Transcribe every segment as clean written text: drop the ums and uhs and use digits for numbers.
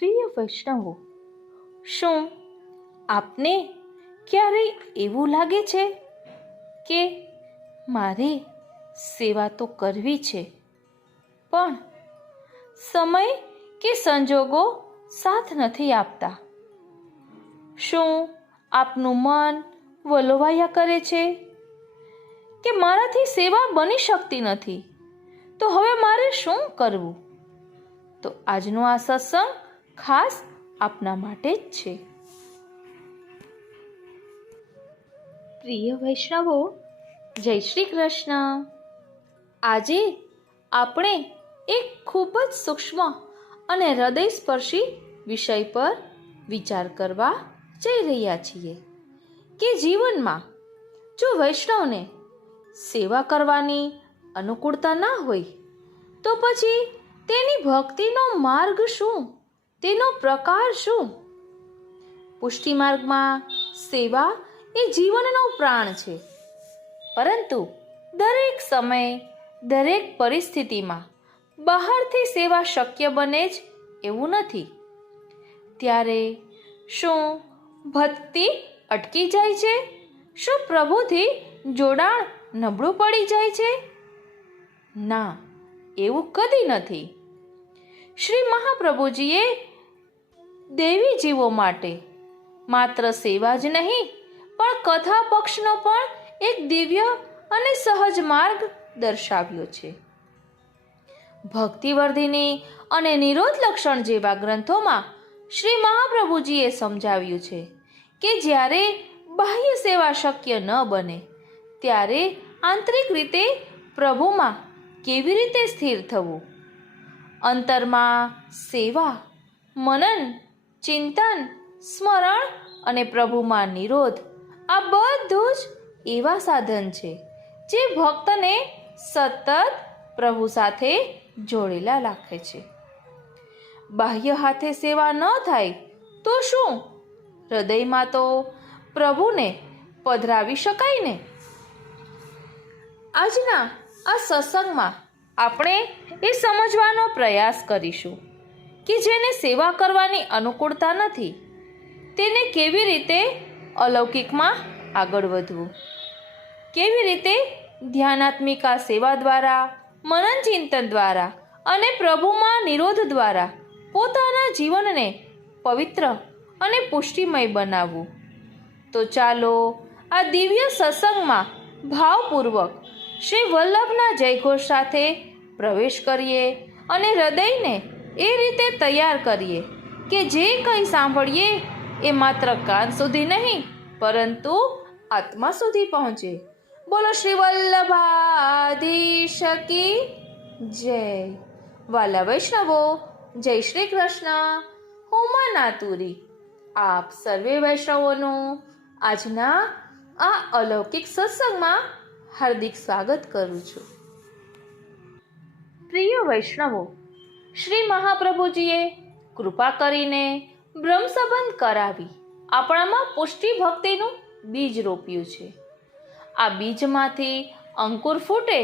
પ્રિય વૈષ્ણવો, શું આપને ક્યારેય એવું લાગે છે કે મારે સેવા તો કરવી છે, પણ સમય કે સંજોગો સાથ નથી આપતા? શું આપનું મન વલોવાયા કરે છે કે મારાથી સેવા બની શકતી નથી, તો હવે મારે શું કરવું? તો આજનો આ સત્સંગ ખાસ આપના માટે જ છે. પ્રિય વૈષ્ણવો, જય શ્રી કૃષ્ણ. આજે આપણે એક ખૂબ જ સૂક્ષ્મ અને હૃદયસ્પર્શી વિષય પર વિચાર કરવા જઈ રહ્યા છીએ કે જીવનમાં જો વૈષ્ણવને સેવા કરવાની અનુકૂળતા ના હોય તો પછી તેની ભક્તિનો માર્ગ શું, તેનો પ્રકાર શું? પુષ્ટિ માર્ગમાં સેવા એ જીવનનો પ્રાણ છે, પરંતુ દરેક સમયે દરેક પરિસ્થિતિમાં બહારથી સેવા શક્ય બને જ એવું નથી. ત્યારે શું ભક્તિ અટકી જાય છે? શું પ્રભુથી જોડાણ નબળું પડી જાય છે? ના, એવું કદી નથી. શ્રી મહાપ્રભુજીએ દેવી જીવો માટે માત્ર સેવા જ નહીં પણ કથા પક્ષનો પણ એક દિવ્ય અને સહજ માર્ગ દર્શાવ્યો છે. ભક્તિવર્ધિની અને નિરોધ લક્ષણ જેવા ગ્રંથોમાં શ્રી મહાપ્રભુજીએ સમજાવ્યું છે કે જ્યારે બાહ્ય સેવા શક્ય ન બને ત્યારે આંતરિક રીતે પ્રભુમાં કેવી રીતે સ્થિર થવું. અંતરમાં સેવા, મનન, ચિંતન, સ્મરણ અને પ્રભુમાં નિરોધ, આ બધું જ એવા સાધન છે જે ભક્તને સતત પ્રભુ સાથે જોડેલા રાખે છે. બાહ્ય હાથે સેવા ન થાય તો શું હૃદયમાં તો પ્રભુને પધરાવી શકાય ને? આજના આ સત્સંગમાં આપણે એ સમજવાનો પ્રયાસ કરીશું કે જેને સેવા કરવાની અનુકૂળતા નથી તેને કેવી રીતે અલૌકિકમાં આગળ વધવું, કેવી રીતે ધ્યાનાત્મિકા સેવા દ્વારા, મનન ચિંતન દ્વારા અને પ્રભુમાં નિરોધ દ્વારા પોતાના જીવનને પવિત્ર અને પુષ્ટિમય બનાવવું. તો ચાલો આ દિવ્ય સત્સંગમાં ભાવપૂર્વક શ્રી વલ્લભના જયઘોષ સાથે પ્રવેશ કરીએ અને હૃદયને એ રીતે તૈયાર કરીએ કે જે કંઈ સાંભળીએ એ માત્ર કાન સુધી નહીં પરંતુ આત્મા સુધી પહોંચે. બોલો શ્રી વલ્લભાધીશ કી જય. વાલા વૈષ્ણવો, જય શ્રી કૃષ્ણ. હું મનાતુરી આપ સર્વે વૈષ્ણવોનું આજના આ અલૌકિક સત્સંગમાં હાર્દિક સ્વાગત કરું છું. પ્રિય વૈષ્ણવો, શ્રી મહાપ્રભુજીએ કૃપા કરીને બ્રહ્મ સંબંધ કરાવી આપણામાં પુષ્ટિ ભક્તિનું બીજ રોપ્યું છે. આ બીજમાંથી અંકુર ફૂટે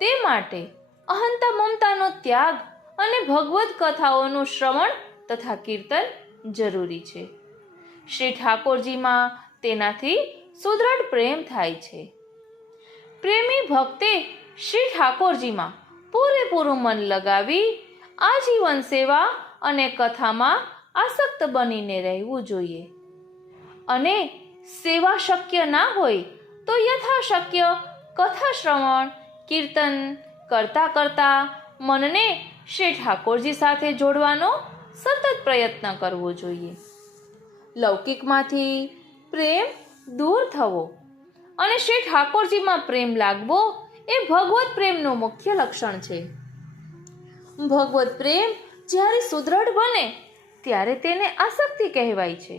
તે માટે અહંતા મમતાનો ત્યાગ અને ભગવદ્ કથાઓનું શ્રવણ તથા કીર્તન જરૂરી છે. શ્રી ઠાકોરજીમાં તેનાથી સુદૃઢ પ્રેમ થાય છે. પ્રેમી ભક્તે શ્રી ઠાકોરજીમાં પૂરેપૂરું મન લગાવી આજીવન સેવા અને કથામાં આસક્ત બનીને રહેવું જોઈએ. અને સેવા શક્ય ના હોય તો યથાશક્ય કથા શ્રવણ કીર્તન કરતા કરતા મનને શ્રી ઠાકોરજી સાથે જોડવાનો સતત પ્રયત્ન કરવો જોઈએ. લૌકિકમાંથી પ્રેમ દૂર થવો અને શ્રી ઠાકોરજીમાં પ્રેમ લાગવો એ ભગવત પ્રેમનું મુખ્ય લક્ષણ છે. ભગવત પ્રેમ જ્યારે સુદૃઢ બને ત્યારે તેને આસક્તિ કહેવાય છે.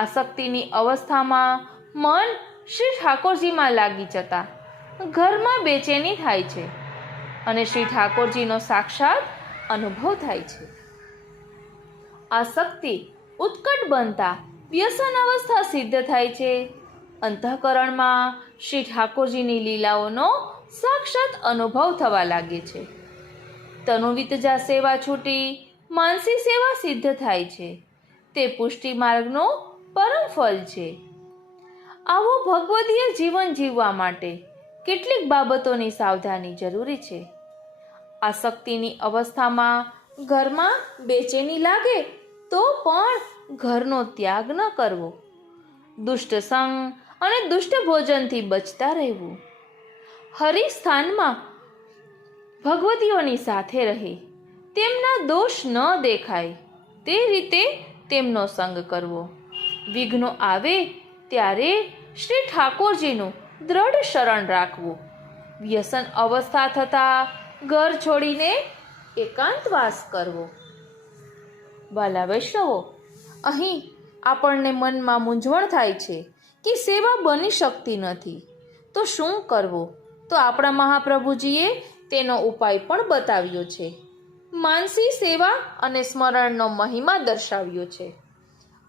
આસક્તિની અવસ્થામાં મન શ્રી ઠાકોરજીમાં લાગી જતા ઘરમાં બેચેની થાય છે અને શ્રી ઠાકોરજીનો સાક્ષાત અનુભવ થાય છે. આસક્તિ ઉત્કટ બનતા વ્યસન અવસ્થા સિદ્ધ થાય છે. અંતઃકરણમાં શ્રી ઠાકોરજીની લીલાઓનો સાક્ષાત અનુભવ થવા લાગે છે. તનુ વિતજા સેવા છૂટી માનસી સેવા સિદ્ધ થાય છે. તે પુષ્ટિ માર્ગનો પરમ ફલ છે. આવો ભગવદીય જીવન જીવવા માટે કેટલીક બાબતોની સાવધાની જરૂરી છે. આસક્તિની અવસ્થામાં ઘરમાં બેચેની લાગે તો પણ ઘરનો ત્યાગ ન કરવો. દુષ્ટ સંગ અને દુષ્ટ ભોજનથી બચતા રહેવું. હરિસ્થાનમાં ભગવતીઓની સાથે રહે, તેમના દોષ ન દેખાય તે રીતે તેમનો સંગ કરવો. વિઘ્નો આવે ત્યારે શ્રી ઠાકોરજીનું દ્રઢ શરણ રાખવું. વ્યસન અવસ્થા થતાં ઘર છોડીને એકાંતવાસ કરવો. વાલા વૈષ્ણવો, અહીં આપણને મનમાં મૂંઝવણ થાય છે કે સેવા બની શકતી નથી તો શું કરવું? તો આપણા મહાપ્રભુજીએ તેનો ઉપાય પણ બતાવ્યો છે. માનસી સેવા અને સ્મરણનો મહિમા દર્શાવ્યો છે.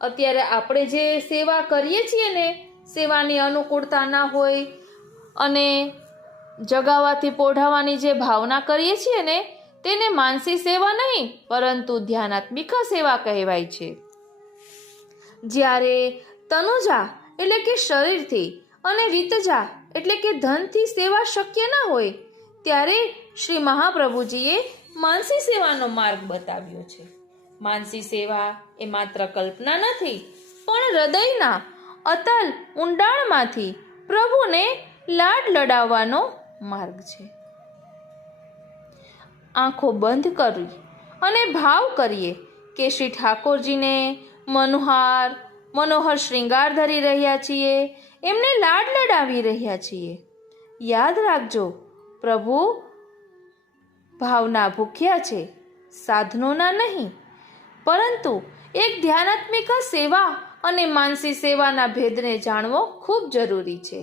અત્યારે આપણે જે સેવા કરીએ છીએ ને, સેવાની અનુકૂળતા ના હોય અને જગાવવાથી પોઢાવવાની જે ભાવના કરીએ છીએ ને, તેને માનસી સેવા નહીં પરંતુ ધ્યાનાત્મિક સેવા કહેવાય છે. જ્યારે તનુજા એટલે કે શરીરથી અને રીતજા એટલે કે ધનથી સેવા શક્ય ના હોય ત્યારે શ્રી મહાપ્રભુજીએ માનસી સેવાનો માર્ગ બતાવ્યો છે. માનસી સેવા એ માત્ર કલ્પના નથી, પણ હૃદયના અતલ ઊંડાણમાંથી પ્રભુને લાડ લડાવવાનો માર્ગ છે. આંખો બંધ કરી અને ભાવ કરીએ કે શ્રી ઠાકોરજીને મનોહર શ્રૃંગાર ધરી રહ્યા છીએ, એમને લાડ લડાવી રહ્યા છીએ. યાદ રાખજો, પ્રભુ ભાવના ભૂખ્યા છે, સાધનોના નહીં. પરંતુ એક ધ્યાનાત્મિક સેવા અને માનસી સેવાના ભેદને જાણવો ખૂબ જરૂરી છે.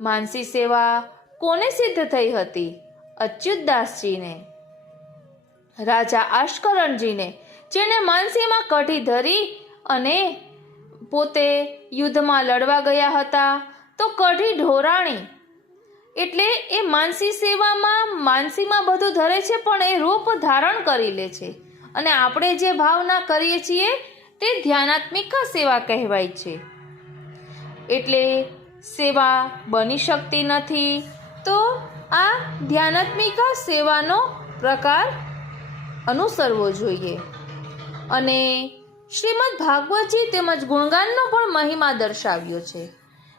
માનસી સેવા કોને સિદ્ધ થઈ હતી? અચ્યુતદાસજીને, રાજા આશ્કરણજીને, જેને માનસીમાં કઢી ધરી અને પોતે યુદ્ધમાં લડવા ગયા હતા તો કઢી ઢોરાણી. એટલે એ માનસી સેવામાં માનસીમાં બધું ધરે છે, પણ એ રૂપ ધારણ કરી લે છે. અને આપણે જે ભાવના કરીએ છીએ તે ધ્યાનાત્મિક સેવા કહેવાય છે. એટલે સેવા બની શકતી નથી તો આ ધ્યાનાત્મિક સેવાનો પ્રકાર અનુસરવો જોઈએ. અને શ્રીમદ ભાગવતજી તેમજ ગુણગાનનો પણ મહિમા દર્શાવ્યો છે.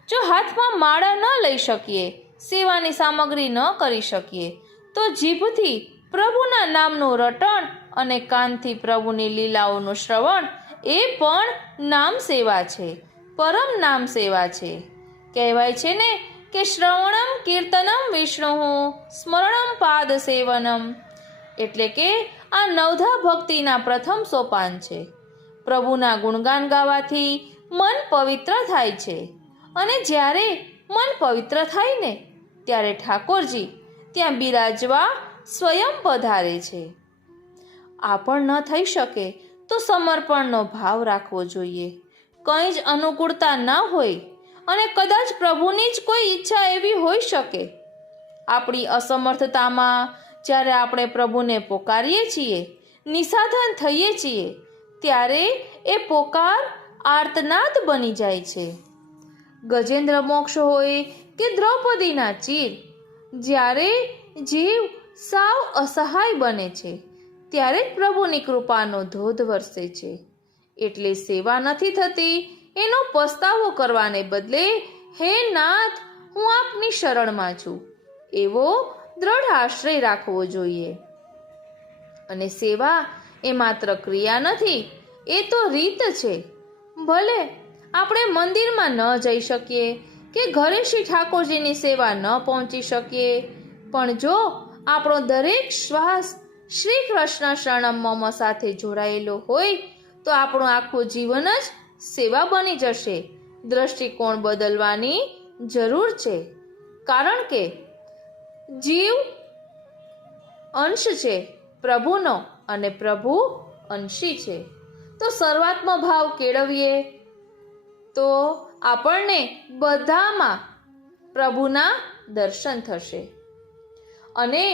જો હાથમાં માળા ન લઈ શકીએ, સેવાની સામગ્રી ન કરી શકીએ તો જીભથી પ્રભુના નામનું રટણ અને કાનથી પ્રભુની લીલાઓનું શ્રવણ એ પણ નામ સેવા છે, પરમ નામ સેવા છે. કહેવાય છે ને કે શ્રવણમ કીર્તનમ વિષ્ણુ સ્મરણમ પાદ સેવનમ. એટલે કે આ નવધા ભક્તિના પ્રથમ સોપાન છે. પ્રભુના ગુણગાન ગાવાથી મન પવિત્ર થાય છે. અને જ્યારે મન પવિત્ર થાય ને ત્યારે ઠાકોરજી ત્યાં બિરાજવા સ્વયં પધારે છે. આ પણ ન થઈ શકે તો સમર્પણનો ભાવ રાખવો જોઈએ. કંઈ જ અનુકૂળતા ન હોય અને કદાચ પ્રભુની જ કોઈ ઈચ્છા એવી હોઈ શકે. આપણી અસમર્થતામાં જ્યારે આપણે પ્રભુને પોકારીએ છીએ, નિસાધન થઈએ છીએ, ત્યારે એ પોકાર આર્તનાદ બની જાય છે. ગજેન્દ્ર મોક્ષ હોય કે દ્રૌપદીના ચીર, જ્યારે જીવ સાવ અસહાય બને છે ત્યારે જ પ્રભુની કૃપાનો ધોધ વરસે છે. એટલે સેવા નથી થતી એનો પસ્તાવો કરવાને બદલે હે નાથ, હું આપની શરણમાં છું એવો દ્રઢ આશ્રય રાખવો જોઈએ. અને સેવા એ માત્ર ક્રિયા નથી, એ તો રીત છે. ભલે આપણે મંદિરમાં ન જઈ શકીએ કે ઘરે શ્રી ઠાકોરજીની સેવા ન પહોંચી શકીએ, પણ જો આપણો દરેક શ્વાસ શ્રી કૃષ્ણ શરણમ મમ સાથે જોડાયેલો હોય તો આપણું આખું જીવન જ સેવા બની જશે. દ્રષ્ટિકોણ બદલવાની જરૂર છે, કારણ કે જીવ અંશ છે પ્રભુનો અને પ્રભુ અંશી છે. તો સર્વાત્મ ભાવ કેળવીએ તો આપણને બધામાં પ્રભુના દર્શન થશે. અને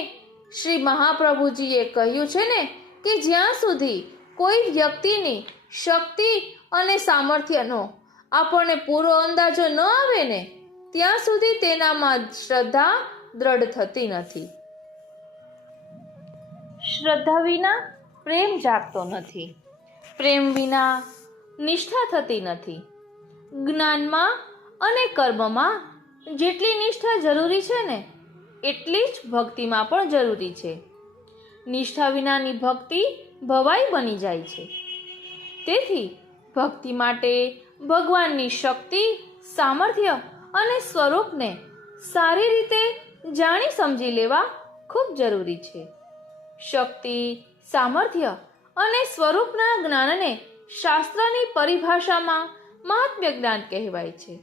શ્રી મહાપ્રભુજીએ કહ્યું છે ને કે જ્યાં સુધી કોઈ વ્યક્તિની શક્તિ અને સામર્થ્યનો આપણને પૂરો અંદાજો ન આવે ને ત્યાં સુધી તેનામાં શ્રદ્ધા દ્રઢ થતી નથી. શ્રદ્ધા વિના પ્રેમ જાગતો નથી. પ્રેમ વિના નિષ્ઠા થતી નથી. જ્ઞાનમાં અને કર્મમાં જેટલી નિષ્ઠા જરૂરી છે ને એટલી જ ભક્તિમાં પણ જરૂરી છે. નિષ્ઠા વિનાની ભક્તિ ભવાઈ બની જાય છે. તેથી ભક્તિ માટે ભગવાનની શક્તિ, સામર્થ્ય અને સ્વરૂપને સારી રીતે જાણી સમજી લેવા ખૂબ જરૂરી છે. શક્તિ, સામર્થ્ય અને સ્વરૂપના જ્ઞાનને શાસ્ત્રની પરિભાષામાં મહાત્મ્ય જ્ઞાન કહેવાય છે.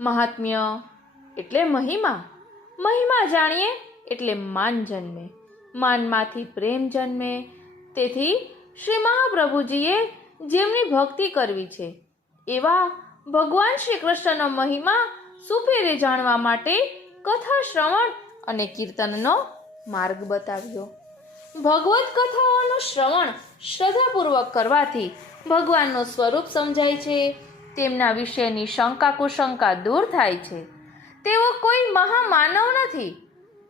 મહાત્મ્ય એટલે મહિમા. મહિમા જાણીએ એટલે માન જન્મે. માનમાંથી પ્રેમ જન્મે. તેથી શ્રી મહાપ્રભુજીએ જેમની ભક્તિ કરવી છે એવા ભગવાન શ્રી કૃષ્ણનો મહિમા સુપેરે જાણવા માટે કથા શ્રવણ અને કીર્તનનો માર્ગ બતાવ્યો. ભગવત કથાઓનું શ્રવણ શ્રદ્ધાપૂર્વક કરવાથી ભગવાનનું સ્વરૂપ સમજાય છે. તેમના વિશેની શંકા કુશંકા દૂર થાય છે. તેઓ કોઈ મહામાનવ નથી,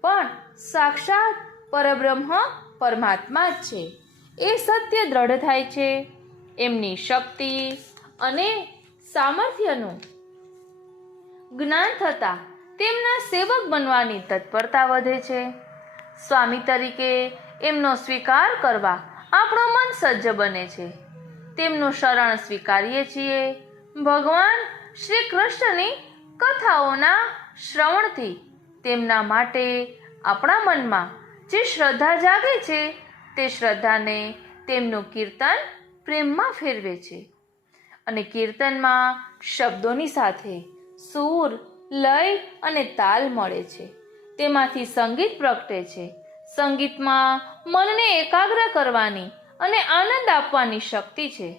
પણ સાક્ષાત પરબ્રહ્મ પરમાત્મા જ છે એ સત્ય દ્રઢ થાય છે. એમની શક્તિ અને સામર્થ્યનું જ્ઞાન થતાં તેમના સેવક બનવાની તત્પરતા વધે છે. સ્વામી તરીકે એમનો સ્વીકાર કરવા આપણું મન સજ્જ બને છે. તેમનું શરણ સ્વીકારીએ છીએ. ભગવાન શ્રી કૃષ્ણની કથાઓના શ્રવણથી તેમના માટે આપણા મનમાં જે શ્રદ્ધા જાગે છે તે શ્રદ્ધાને તેમનું કીર્તન પ્રેમમાં ફેરવે છે. અને કીર્તનમાં શબ્દોની સાથે સૂર, લય અને તાલ મળે છે. તેમાંથી સંગીત પ્રગટે છે. સંગીતમાં મનને એકાગ્ર કરવાની અને આનંદ આપવાની શક્તિ છે.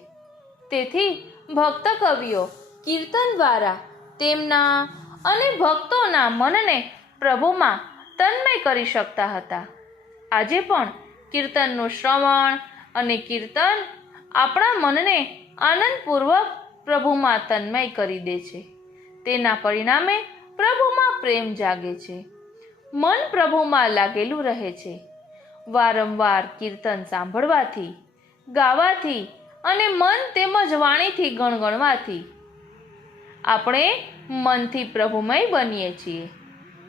તેથી ભક્ત કવિઓ કીર્તન દ્વારા તેમના અને ભક્તોના મનને પ્રભુમાં તન્મય કરી શકતા હતા. આજે પણ કીર્તનનું શ્રવણ અને કીર્તન આપણા મનને આનંદપૂર્વક પ્રભુમાં તન્મય કરી દે છે. તેના પરિણામે પ્રભુમાં પ્રેમ જાગે છે. મન પ્રભુમાં લાગેલું રહે છે. વારંવાર કીર્તન સાંભળવાથી, ગાવાથી અને મન તેમજ વાણીથી ગણગણવાથી આપણે મનથી પ્રભુમય બનીએ છીએ.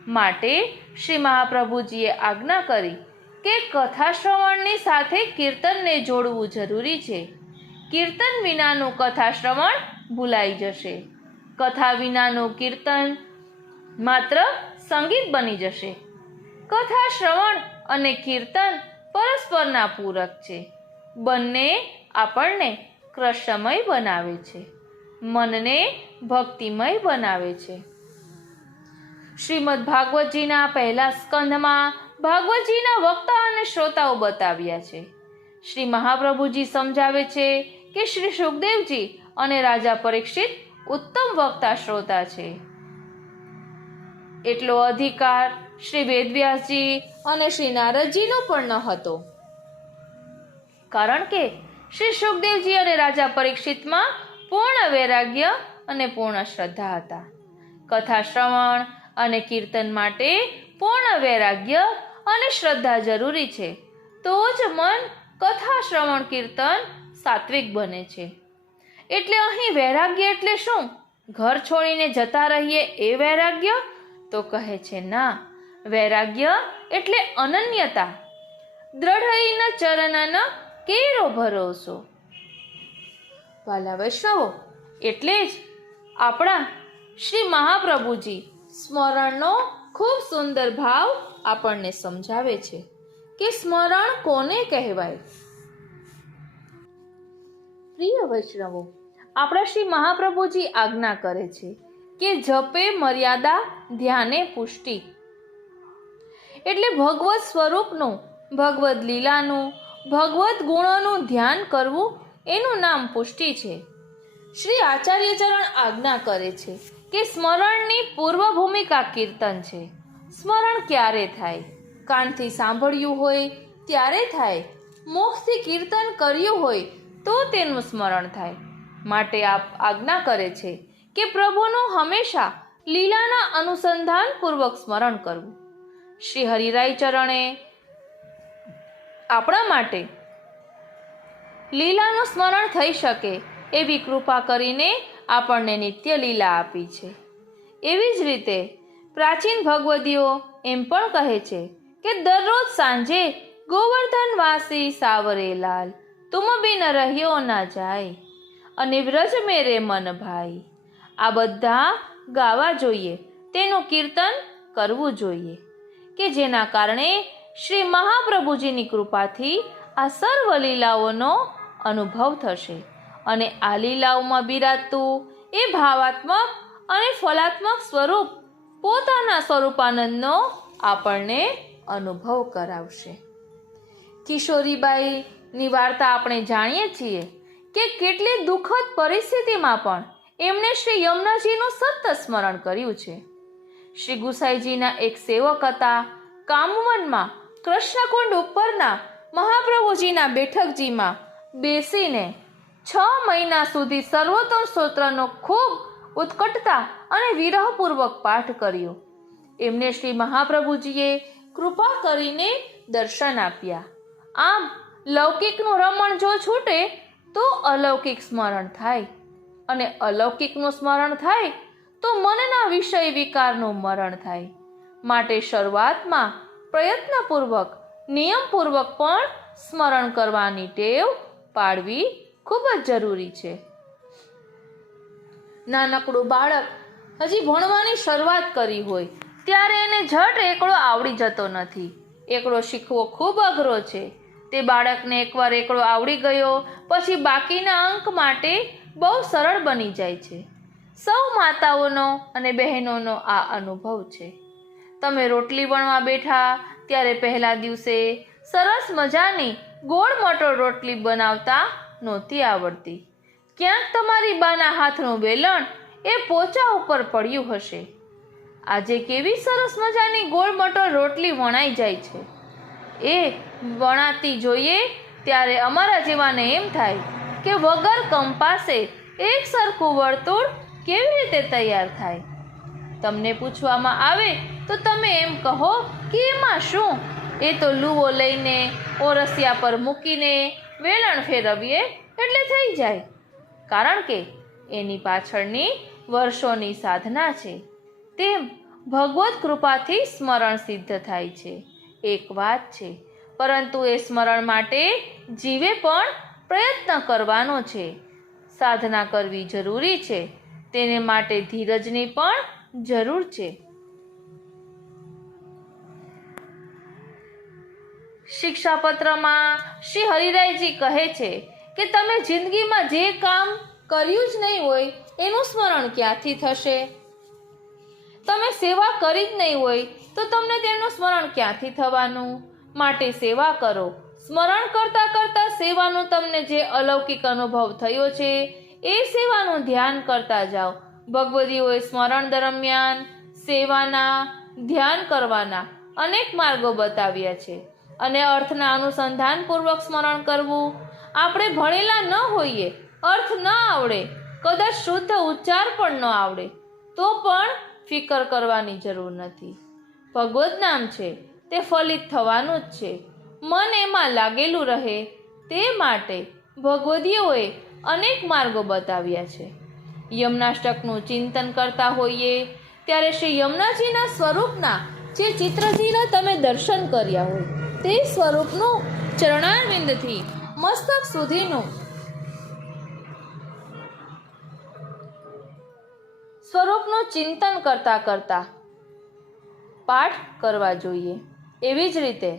માટે શ્રી મહાપ્રભુજીએ આજ્ઞા કરી કે કથા શ્રવણની સાથે કીર્તનને જોડવું જરૂરી છે. કીર્તન વિનાનું કથા શ્રવણ ભૂલાઈ જશે. કથા વિનાનું કીર્તન માત્ર સંગીત બની જશે. કથા શ્રવણ અને કીર્તન પરસ્પરના પૂરક છે. બંને આપણને કૃષ્ણમય બનાવે છે, મનને ભક્તિમય બનાવે છે. શ્રીમદ ભાગવતજીના પહેલા સ્કંધમાં ભાગવતજીના વક્તા અને શ્રોતાઓ બતાવ્યા છે. શ્રી મહાપ્રભુજી સમજાવે છે કે શ્રી સુખદેવજી અને રાજા પરીક્ષિત ઉત્તમ વક્તા શ્રોતા છે. એટલો અધિકાર શ્રી વેદવ્યાસજી અને શ્રી નારદજીનો પણ ન હતો, કારણ કે શ્રી સુખદેવજી અને રાજા પરીક્ષિતમાં પૂર્ણ વૈરાગ્ય અને પૂર્ણ શ્રદ્ધા હતા. કથા શ્રવણ અને કીર્તન માટે પૂર્ણ વૈરાગ્ય અને શ્રદ્ધા જરૂરી છે. તો જ મન કથા શ્રવણ કીર્તન સાત્વિક બને છે. એટલે અહીં વૈરાગ્ય એટલે શું? ઘર છોડીને જતા રહીએ એ વૈરાગ્ય? તો કહે છે ના, વૈરાગ્ય એટલે અનન્યતા. દ્રઢઈન ચરણન કેરો ભરોસો. વાલા વૈષ્ણવો, એટલે જ આપણા શ્રી મહાપ્રભુજી સ્મરણનો ખૂબ સુંદર ભાવ આપણને સમજાવે છે કે સ્મરણ કોને કહેવાય. પ્રિય વૈષ્ણવો, આપણા શ્રી મહાપ્રભુજી આજ્ઞા કરે છે કે જપે મર્યાદા, ધ્યાને પુષ્ટિ. એટલે ભગવત સ્વરૂપનું, ભગવદ લીલાનું, ભગવત ગુણોનું ધ્યાન કરવું એનું નામ પુષ્ટિ છે. શ્રી આચાર્યચરણ આજ્ઞા કરે છે કે સ્મરણની પૂર્વ ભૂમિકા કીર્તન છે. સ્મરણ ક્યારે થાય? કાનથી સાંભળ્યું હોય ત્યારે થાય, મોક્ષથી કીર્તન કર્યું હોય તો તેનું સ્મરણ થાય. માટે આપ આજ્ઞા કરે છે કે પ્રભુનું હંમેશા લીલાના અનુસંધાન પૂર્વક સ્મરણ કરવું. શ્રી હરિરાય ચરણે આપણા માટે લીલાનું સ્મરણ થઈ શકે એવી કૃપા કરીને આપણને નિત્ય લીલા આપી છે. એવી જ રીતે પ્રાચીન ભગવદીઓ એમ પણ કહે છે કે દરરોજ સાંજે ગોવર્ધનવાસી સાવરેલાલ તુમ બિન રહ્યો ના જાય અને વ્રજ મેરે મન ભાઈ. આ બધા ગાવા જોઈએ, તેનું કીર્તન કરવું જોઈએ કે જેના કારણે શ્રી મહાપ્રભુજીની કૃપાથી આ સર્વ લીલાઓનો અનુભવ થશે અને આ લીલાઓમાં બિરાજતું એ ભાવાત્મક અને ફલાત્મક સ્વરૂપ પોતાના સ્વરૂપાનંદનો આપણને અનુભવ કરાવશે. કિશોરીબાઈની વાર્તા આપણે જાણીએ છીએ કે કેટલી દુઃખદ પરિસ્થિતિમાં પણ એમણે શ્રી યમુનાજીનું સતત સ્મરણ કર્યું છે. શ્રી ગુસાઈજીના એક સેવક હતા. કામવનમાં કૃષ્ણકુંડ ઉપરના મહાપ્રભુજીના બેઠકજીમાં બેસીને 6 મહિના સુધી સર્વોત્તમ સ્તોત્રનો ખૂબ ઉત્કટતા અને વિરહપૂર્વક પાઠ કર્યો. એમને શ્રી મહાપ્રભુજીએ કૃપા કરીને દર્શન આપ્યા. આમ લૌકિકનું રમણ જો છૂટે તો અલૌકિક સ્મરણ થાય અને અલૌકિકનું સ્મરણ થાય તો મનના વિષય વિકારનું મરણ થાય. માટે શરૂઆતમાં પ્રયત્નપૂર્વક નિયમપૂર્વક પણ સ્મરણ કરવાની ટેવ પાડવી ખૂબ જ જરૂરી છે. નાનકડું બાળક હજી ભણવાની શરૂઆત કરી હોય ત્યારે એને ઝટ એકડો આવડી જતો નથી. એકડો શીખવો ખૂબ અઘરો છે. તે બાળકને એકવાર એકડો આવડી ગયો પછી બાકીના અંક માટે બહુ સરળ બની જાય છે. સૌ માતાઓનો અને બહેનોનો આ અનુભવ છે. તમે રોટલી વણવા બેઠા ત્યારે પહેલા દિવસે સરસ મજાની ગોળ મટોળ રોટલી બનાવતા નહોતી આવડતી. ક્યાંક તમારી બાના હાથનું વેલણ એ પોચા ઉપર પડ્યું હશે. આજે કેવી સરસ મજાની ગોળ મટોળ રોટલી વણાઈ જાય છે. એ વણાતી જોઈએ ત્યારે અમારા જેવાને એમ થાય કે વગર કંપાસે એક સરખું વર્તુળ કેવી રીતે તૈયાર થાય. તમને પૂછવામાં આવે તો તમે એમ કહો કે એમાં શું, એ તો લૂવો લઈને ઓરસિયા પર મૂકીને વેલણ ફેરવીએ એટલે થઈ જાય. કારણ કે એની પાછળની વર્ષોની સાધના છે. તેમ ભગવત કૃપાથી સ્મરણ સિદ્ધ થાય છે. એક વાત છે, પરંતુ એ સ્મરણ માટે જીવે પણ પ્રયત્ન કરવાનો છે. સાધના કરવી જરૂરી છે. તેને માટે ધીરજની પણ જરૂર છે. શિક્ષાપત્રમાં શ્રી હરિરાયજી કહે છે કે તમે જિંદગીમાં જે કામ કર્યું જ નહીં હોય એનું સ્મરણ ક્યાંથી થશે? તમે સેવા કરી જ નહીં હોય તો તમને તેનું સ્મરણ ક્યાંથી થવાનું? માટે સેવા કરો. સ્મરણ કરતાં કરતાં સેવાનું તમને જે અલૌકિક અનુભવ થયો છે એ સેવાનું ધ્યાન કરતા જાઓ. ભગવદીઓએ સ્મરણ દરમિયાન સેવાના ધ્યાન કરવાના અનેક માર્ગો બતાવ્યા છે અને અર્થના અનુસંધાનપૂર્વક સ્મરણ કરવું. આપણે ભણેલા ન હોઈએ, અર્થ ન આવડે, કદાચ શુદ્ધ ઉચ્ચાર પણ ન આવડે તો પણ ફિકર કરવાની જરૂર નથી. ભગવદ નામ છે તે ફલિત થવાનું જ છે. મન એમાં લાગેલું રહે તે માટે ભગવદીઓએ અનેક માર્ગો બતાવ્યા છે. યમનાષ્ટકનું ચિંતન કરતા હોઈએ ત્યારે શ્રી યમુનાજીના સ્વરૂપના જે ચિત્રજીના તમે દર્શન કર્યા હોય તે સ્વરૂપનું ચરણારવિંદથી મસ્તક સુધીનું સ્વરૂપનું ચિંતન કરતા કરતા પાઠ કરવા જોઈએ. એવી જ રીતે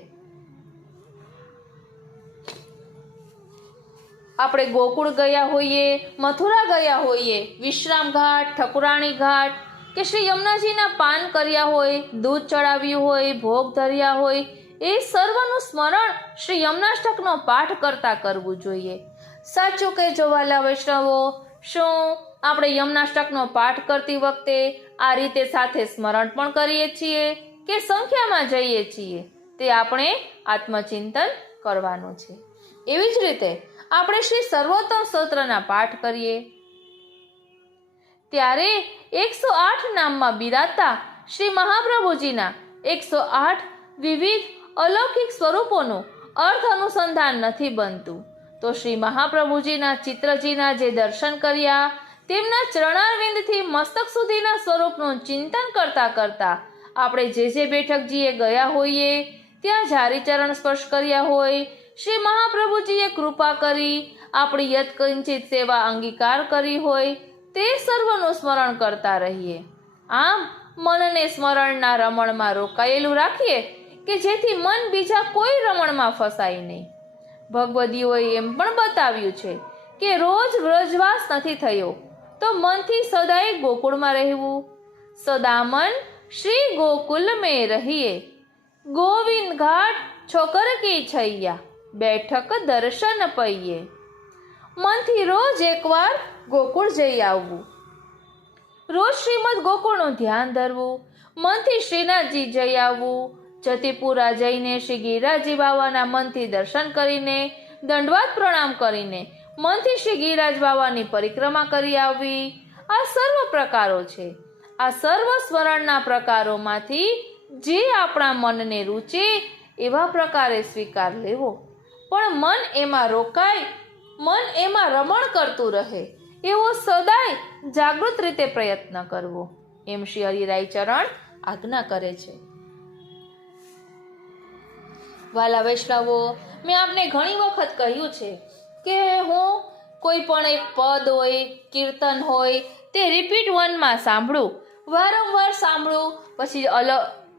આપણે ગોકુળ ગયા હોઈએ, મથુરા ગયા હોઈએ, વિશ્રામ ઘાટ, ઠકુરાણી ઘાટ કે શ્રી યમુનાજીના પાન કર્યા હોય, દૂધ ચડાવ્યું હોય, ભોગ ધર્યા હોય, એ સર્વનું સ્મરણ શ્રી યમુનાષ્ટકનો પાઠ કરતા કરવું જોઈએ. સાચું કે જોવાલા વૈષ્ણવો, શું આપણે યમુનાષ્ટકનો પાઠ કરતી વખતે આ રીતે સાથે સ્મરણ પણ કરીએ છીએ કે સંખ્યામાં જઈએ છીએ? તે આપણે આત્મચિંતન કરવાનું છે. એવી જ રીતે આપણે શ્રી સર્વોત્તમ સ્તોત્રના પાઠ કરીએ ત્યારે 108 નામમાં બિરાજતા શ્રી મહાપ્રભુજીના 108 વિવિધ અલૌકિક સ્વરૂપોનું અર્થ અનુસંધાન નથી બનતું, તો શ્રી મહાપ્રભુજીના ચિત્રજીના જે દર્શન કર્યા તેમના ચરણારવિંદથી મસ્તક સુધીના સ્વરૂપનું ચિંતન કરતા કરતા આપણે જે બેઠકજીએ ગયા હોઈએ, ત્યાં જારી ચરણ સ્પર્શ કર્યા હોય, શ્રી મહાપ્રભુજીએ કૃપા કરી આપણી યત્કંચિત સેવા અંગીકાર કરી હોય તે સર્વનું સ્મરણ કરતા રહીએ. આમ મનને સ્મરણના રમણમાં રોકાયેલું રાખીએ કે જેથી મન બીજા કોઈ રમણમાં ફસાય નહીં. ભગવદીઓએ એમ પણ બતાવ્યું છે કે રોજ વ્રજવાસ નથી થયો તો મનથી સદાય ગોકુળમાં રહેવું. સદા મન શ્રી ગોકુલ મેં રહીએ, ગોવિંદ ઘાટ છોકર કી છૈયા, બેઠક દર્શન પૈયે. મનથી રોજ એકવાર ગોકુળ જઈ આવવું, રોજ શ્રીમદ ગોકુળનું ધ્યાન ધરવું, મનથી શ્રીનાથજી જઈ આવવું, જતીપુરા જઈને શ્રી ગિરિરાજજી બાવાના મનથી દર્શન કરીને દંડવાત પ્રણામ કરીને મનથી શ્રી ગિરિરાજ બાવાની પરિક્રમા કરી આવવી. આ સર્વ પ્રકારો છે. આ સર્વ સ્મરણના પ્રકારોમાંથી જે આપણા મનને રૂચે એવા પ્રકારે સ્વીકાર લેવો, પણ મન એમાં રોકાય, મન એમાં રમણ કરતું રહે એવો સદાય જાગૃત રીતે પ્રયત્ન કરવો, એમ શ્રી હરિરાય ચરણ આજ્ઞા કરે છે. વાલા વૈષ્ણવો, મેં આપને ઘણી વખત કહ્યું છે કે હું કોઈ પણ એક પદ હોય, કીર્તન હોય તે રિપીટ વનમાં સાંભળું, વારંવાર સાંભળું, પછી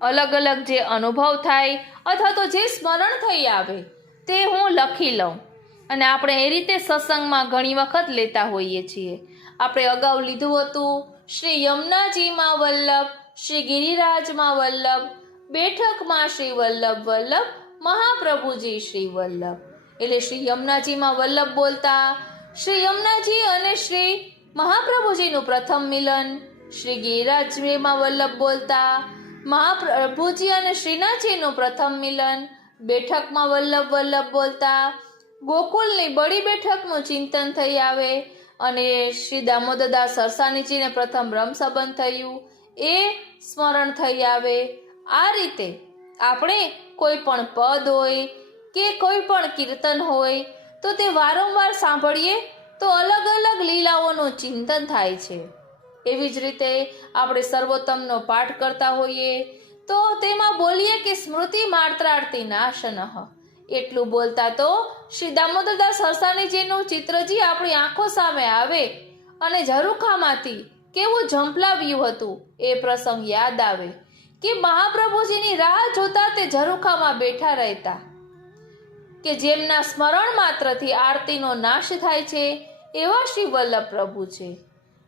અલગ અલગ જે અનુભવ થાય અથવા તો જે સ્મરણ થઈ આવે તે હું લખી લઉં. અને આપણે એ રીતે સત્સંગમાં ઘણી વખત લેતા હોઈએ છીએ. આપણે અગાઉ લીધું હતું શ્રી યમુનાજીમાં વલ્લભ, શ્રી ગિરિરાજમાં વલ્લભ, બેઠકમાં શ્રી વલ્લભ વલ્લભ, મહાપ્રભુજી શ્રી વલ્લભ. એટલે શ્રી યમુનાજીમાં વલ્લભ બોલતા શ્રી યમુનાજી અને શ્રી મહાપ્રભુજીનું પ્રથમ મિલન, શ્રી ગિરિરાજમાં વલ્લભ બોલતા મહાપ્રભુજી અને શ્રીનાથજીનું પ્રથમ મિલન, બેઠકમાં વલ્લભ વલ્લભ બોલતા ગોકુલની બડી બેઠકનું ચિંતન થઈ આવે અને શ્રી દામોદરદાસ સરસાનીજીને પ્રથમ બ્રહ્મ સંબંધ થયું એ સ્મરણ થઈ આવે. આ રીતે આપણે કોઈ પણ પદ હોય કે કોઈ પણ કીર્તન હોય તો તે વારંવાર સાંભળીએ તો અલગ અલગ લીલાઓનું ચિંતન થાય છે. એવી જ રીતે આપણે સર્વોત્તમનો પાઠ કરતા હોઈએ તો તેમાં બોલીએ કે સ્મૃતિ માત્રાર્થી નાશનઃ. એટલું બોલતા તો શ્રી દામોદરદાસ સરસાનીજીનું ચિત્રજી આપણી આંખો સામે આવે અને ઝરૂખામાંથી કેવું ઝંપલાવ્યું હતું એ પ્રસંગ યાદ આવે કે મહાપ્રભુજીની રાહ જોતા તે ઝરૂખામાં બેઠા રહેતા, કે જેમના સ્મરણ માત્રથી આરતીનો નાશ થાય છે એવા શ્રી વલ્લભ પ્રભુ છે.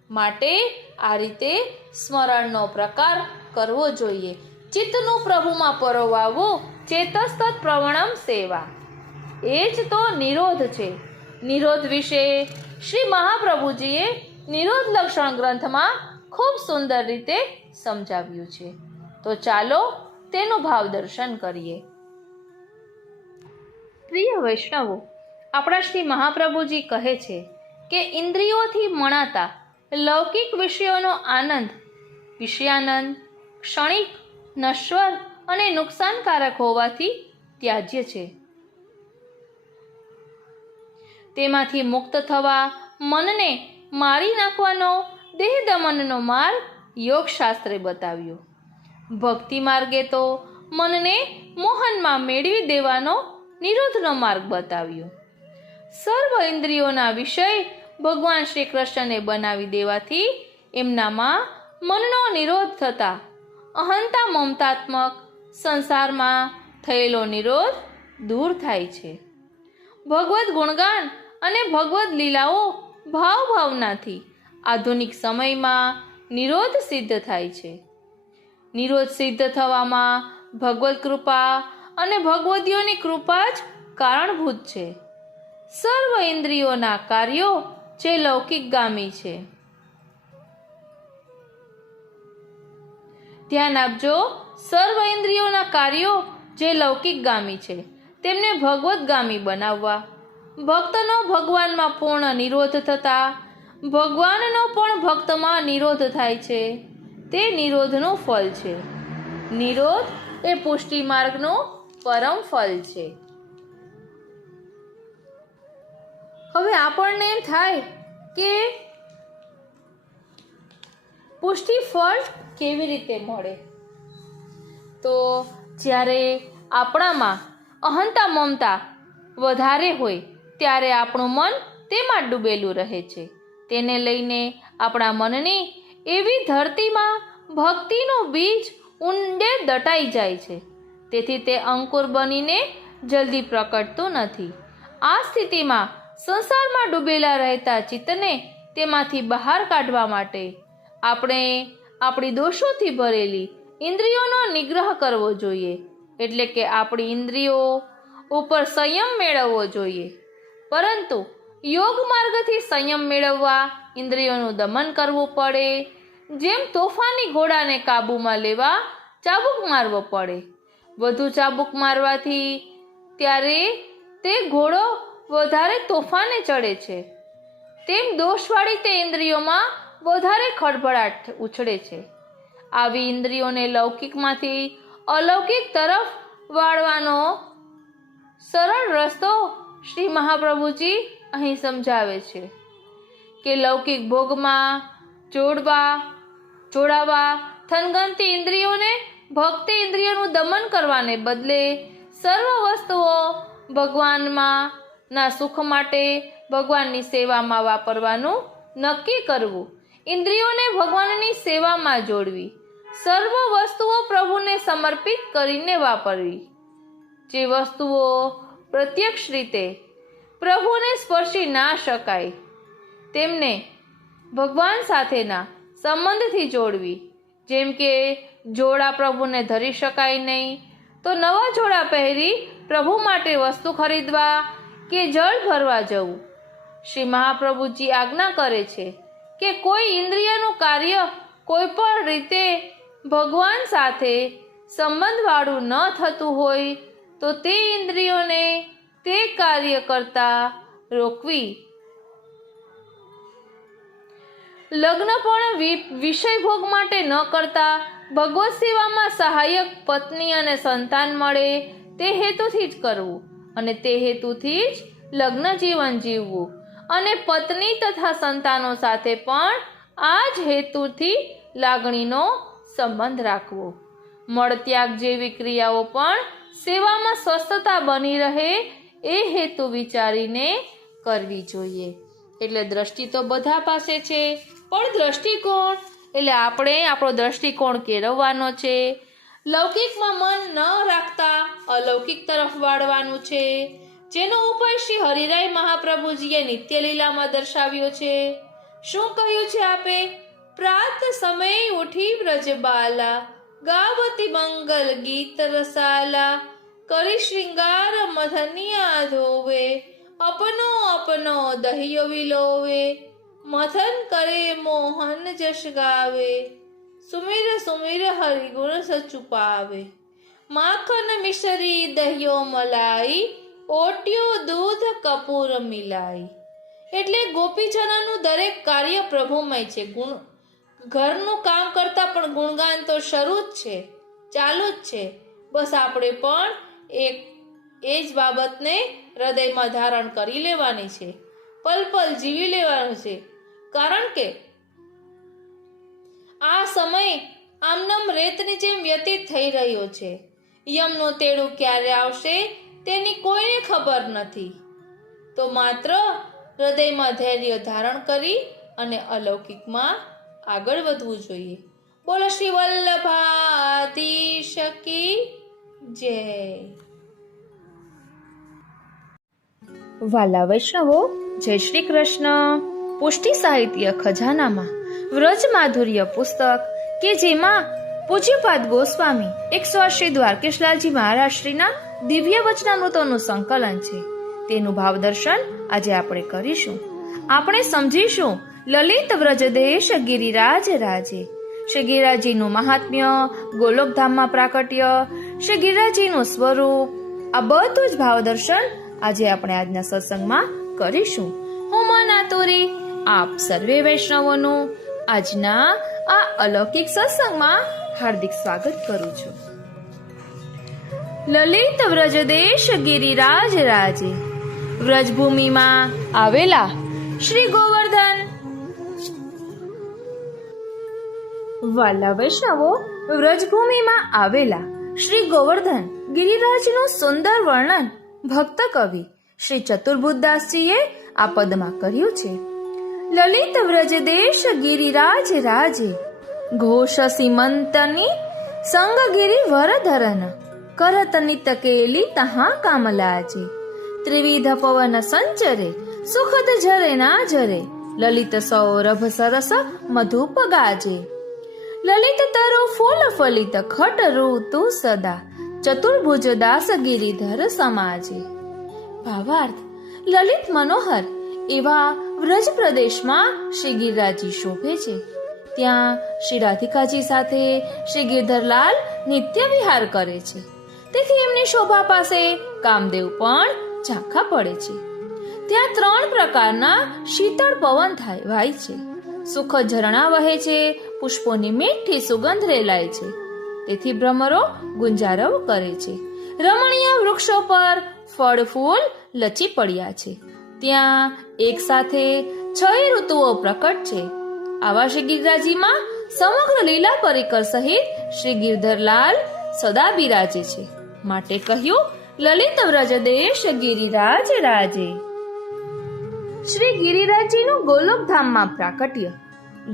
માટે આ રીતે સ્મરણનો પ્રકાર કરવો જોઈએ. ચિત્તનું પ્રભુમાં પરોવાવું, ચેતસ્તત પ્રવણમ સેવા, એ જ તો નિરોધ છે. નિરોધ વિશે શ્રી મહાપ્રભુજીએ નિરોધ લક્ષણ ગ્રંથમાં ખૂબ સુંદર રીતે સમજાવ્યું છે. તો ચાલો તેનું ભાવ દર્શન કરીએ. પ્રિય વૈષ્ણવો, આપણા શ્રી મહાપ્રભુજી કહે છે કે ઇન્દ્રિયોથી મણાતા લૌકિક વિષયોનો આનંદ, વિષયાનંદ ક્ષણિક, નશ્વર અને નુકસાનકારક હોવાથી ત્યાજ્ય છે. તેમાંથી મુક્ત થવા મનને મારી નાખવાનો દેહ દમનનો માર્ગ યોગશાસ્ત્રે બતાવ્યો. ભક્તિ માર્ગે તો મનને મોહનમાં મેળવી દેવાનો નિરોધનો માર્ગ બતાવ્યો. સર્વ ઇન્દ્રિયોના વિષય ભગવાન શ્રી કૃષ્ણને બનાવી દેવાથી એમનામાં મનનો નિરોધ થતા અહંતા મમતાત્મક સંસારમાં થયેલો નિરોધ દૂર થાય છે. ભગવદ્ ગુણગાન અને ભગવદ્ લીલાઓ ભાવનાથી આધુનિક સમયમાં નિરોધ સિદ્ધ થાય છે. નિરોધ સિદ્ધ થવામાં ભગવદ્ કૃપા અને ભગવદીઓની કૃપા જ કારણભૂત છે. સર્વ ઇન્દ્રિયોના કાર્યો જે લૌકિકગામી છે. ધ્યાન આપજો, સર્વ ઇન્દ્રિયોના કાર્યો જે લૌકિકગામી છે તેમને ભગવદગામી બનાવવા ભક્તનો ભગવાનમાં પૂર્ણ નિરોધ થતા ભગવાનનો પણ ભક્તમાં નિરોધ થાય છે. તે નિરોધનું ફળ છે. નિરોધ એ પુષ્ટિ માર્ગનું પરમ ફળ છે. હવે આપણને એમ થાય કે પુષ્ટિ ફળ કેવી રીતે મળે? તો જ્યારે આપણામાં અહંતા મમતા વધારે હોય ત્યારે આપણું મન તેમાં ડૂબેલું રહે છે. તેને લઈને આપણા મનની એવી ધરતીમાં ભક્તિનું બીજ ઊંડે દટાઈ જાય છે. તેથી તે અંકુર બનીને જલ્દી પ્રકટતું નથી. આ સ્થિતિમાં સંસારમાં ડૂબેલા રહેતા ચિત્તને તેમાંથી બહાર કાઢવા માટે આપણે આપણી દોષોથી ભરેલી ઇન્દ્રિયોનો નિગ્રહ કરવો જોઈએ. એટલે કે આપણી ઇન્દ્રિયો ઉપર સંયમ મેળવવો જોઈએ. પરંતુ યોગ માર્ગથી સંયમ મેળવવા ઇન્દ્રિયોનું દમન કરવું પડે. જેમ તોફાની ઘોડાને કાબૂમાં લેવા ચાબુક મારવો પડે. વધુ ચાબુક મારવાથી ત્યારે તે ઘોડો વધારે તોફાને ચડે છે. તેમ દોષવાળી તે ઇન્દ્રિયોમાં વધારે ખળભળાટ ઉછળે છે. આવી ઇન્દ્રિયોને લૌકિકમાંથી અલૌકિક તરફ વાળવાનો સરળ રસ્તો શ્રી મહાપ્રભુજી અહીં સમજાવે છે કે લૌકિક ભોગમાં જોડાવા થનગનતી ઇન્દ્રિયોને ભક્તિ ઇન્દ્રિયોનું દમન કરવાને બદલે સર્વ વસ્તુઓ ભગવાનમાં ના સુખ માટે ભગવાનની સેવામાં વાપરવાનું નક્કી કરવું. ઇન્દ્રિયોને ભગવાનની સેવામાં જોડવી. સર્વ વસ્તુઓ પ્રભુને સમર્પિત કરીને વાપરવી. જે વસ્તુઓ પ્રત્યક્ષ રીતે પ્રભુને સ્પર્શી ના શકાય તેમને ભગવાન સાથેના સંબંધથી જોડવી. જેમ કે જોડા પ્રભુને ધરી શકાય નહીં તો નવા જોડા પહેરી પ્રભુ માટે વસ્તુ ખરીદવા કે જળ ભરવા જવું. શ્રી મહાપ્રભુજી આજ્ઞા કરે છે કે કોઈ ઇન્દ્રિયનું કાર્ય કોઈ પણ રીતે ભગવાન સાથે સંબંધવાળું ન થતું હોય તો તે ઇન્દ્રિયોને તે કાર્ય કરતા રોકવી. લગ્ન પણ વિષય ભોગ માટે ન કરતા ભગવત સેવામાં સહાયક પત્ની અને સંતાન મળે તે હેતુથી જ કરવું અને તે હેતુથી જ લગ્ન જીવન જીવવું અને પત્ની તથા સંતાનો સાથે પણ આ જ હેતુથી લાગણીનો સંબંધ રાખવો. મળત્યાગ જેવી ક્રિયાઓ પણ સેવામાં સ્વસ્થતા બની રહે એ હેતુ વિચારીને કરવી જોઈએ. એટલે દ્રષ્ટિ તો બધા પાસે છે, પણ દ્રષ્ટિકોણ એટલે આપણે આપણો દ્રષ્ટિકોણ કેળવવાનો છે. લૌકિકમાં મન ન રાખતા અલૌકિક તરફ વાળવાનું છે, જેનો ઉપાય શ્રી હરિરાય મહાપ્રભુજીએ નિત્ય લીલામાં દર્શાવ્યો છે. શું કહ્યું છે આપે? પ્રાત સમય ઉઠી વ્રજબાલા ગાવતી મંગલ ગીત રસાલા કરી શ્રૃંગાર મથનિયા ધોવે અપનો અપનો દહિયો વિલોવે મથન કરે મોહન જશ ગાવે સુમિર સુમિર હરિગુણ સચુપાવે માખન મિશ્રી દહિયો મલાઈ ઓટ્યો દૂધ કપૂર મિલાઈ. એટલે ગોપીજનોનું દરેક કાર્ય પ્રભુમય છે. ઘરનું કામ કરતા પણ ગુણગાન તો શરૂ જ છે, ચાલુ જ છે. બસ આપણે પણ એ જ બાબતને હૃદયમાં ધારણ કરી લેવાની છે, પલ પલ જીવી લેવાનું છે. કારણ કે આ સમય આમનામ રેતની જેમ વ્યતીત થઈ રહ્યો છે. યમનું તેડું ક્યારે આવશે તેની કોઈને ખબર નથી. તો માત્ર હૃદયમાં ધૈર્ય ધારણ કરી અને અલૌકિકમાં આગળ વધવું જોઈએ. બોલો શ્રી વલ્લભાધીશ કી જય. વાલા વૈષ્ણવો, જય શ્રી કૃષ્ણ. પુષ્ટિ સાહિત્ય ખજાનામાં વ્રજ માધુર્ય પુસ્તક કે જેમાં પૂજ્યપાદ ગોસ્વામી 108 શ્રી દ્વારકેશલાલજી મહારાજ શ્રીના દિવ્ય વચનામૃતોનું સંકલન છે, તેનું ભાવદર્શન આજે આપણે કરીશું. આપણે સમજીશું લલિત વ્રજદેશ ગિરિરાજ રાજે. શ્રી ગિરિરાજીનું મહાત્મ્ય, ગોલોકધામમાં પ્રાકટ્ય, શ્રી ગિરિરાજીનું સ્વરૂપ, આ બધું જ ભાવદર્શન આજે આપણે આજના સત્સંગમાં કરીશું. હું મન આતુરી આપ સર્વે વૈષ્ણવોનું આજના આ અલૌકિક સત્સંગમાં હાર્દિક સ્વાગત કરું છું. લલિત વ્રજદેશ ગિરિરાજ રાજે વ્રજભૂમિમાં આવેલા શ્રી ગોવર્ધન. વાલા વૈષ્ણવો, વ્રજભૂમિમાં આવેલા શ્રી ગોવર્ધન ગિરિરાજનું સુંદર વર્ણન ભક્ત કવિ શ્રી ચતુર્બુદ્ધદાસજીએ આ પદમાં કર્યું છે. લલિત વ્રજદેશ ગિરિરાજ રાજે ઘોષ સીમંતની સંગગિરિ વરધરન કરત નિત કેલી તહા કામલાજે ત્રિવિધ પવન સંચરે સુખદ ઝરે ના ઝરે લલિત સૌરભ સરસ મધુપ ગાજે લલિત તરુ ફૂલ ફલિત ખટ ઋતુ સદા ચતુર્ભુજ દાસ ગિરિધર સમાજે. ભાવાર્થ: લલિત મનોહર એવા વ્રજ પ્રદેશમાં શ્રી ગિરિરાજી શોભે છે. ત્યાં શ્રી રાધિકાજી સાથે શ્રી ગિરધરલાલ નિત્ય વિહાર કરે છે. તેથી એમની શોભા પાસે કામદેવ પણ ઝાંખા પડે છે. ત્યાં 3 પ્રકારના શીતળ પવન વાય છે. સુખદ ઝરણા વહે છે. પુષ્પોની મીઠી સુગંધ રેલાય છે. તેથી ભ્રમરો ગુંજારવ કરે છે. રમણીય વૃક્ષો પર ફળ ફૂલ લચી પડ્યા છે. ત્યાં એક સાથે 6 ઋતુઓ પ્રકટ છે. આવા શ્રી ગિરિરાજીમાં સમગ્ર લીલા પરિકર સહિત શ્રી ગિરધરલાલ સદા બિરાજે છે. માટે કહ્યું, લલિત વ્રજદેશ ગિરિરાજ રાજે. શ્રી ગિરિરાજજીનું ગોલોકધામમાં પ્રાકટ્ય.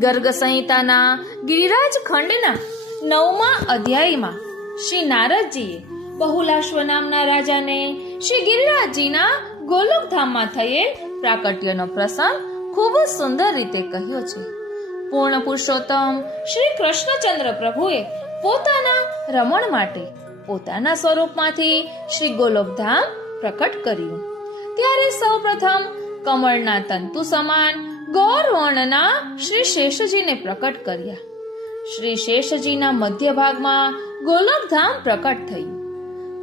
ગર્ગ સંહિતાના ગિરિરાજ ખંડના 9મા અધ્યાયમાં શ્રી નારદજીએ બહુલાશ્વ નામના રાજાને શ્રી ગિરિરાજજીના ગોલોકધામમાં થયેલ પ્રાકટ્યનો પ્રસંગ ખૂબ જ સુંદર રીતે કહ્યો છે. પૂર્ણ પુરુષોત્તમ શ્રી કૃષ્ણચંદ્ર પ્રભુએ પોતાના રમણ માટે પોતાના સ્વરૂપમાંથી શ્રી ગોલોકધામ પ્રકટ કર્યું. ત્યારે સૌપ્રથમ કમળના તંતુ સમાન ગૌર વર્ણના શ્રી શેષજીને પ્રકટ કર્યા. શ્રી શેષજીના મધ્ય ભાગમાં ગોલોકધામ પ્રકટ થયું.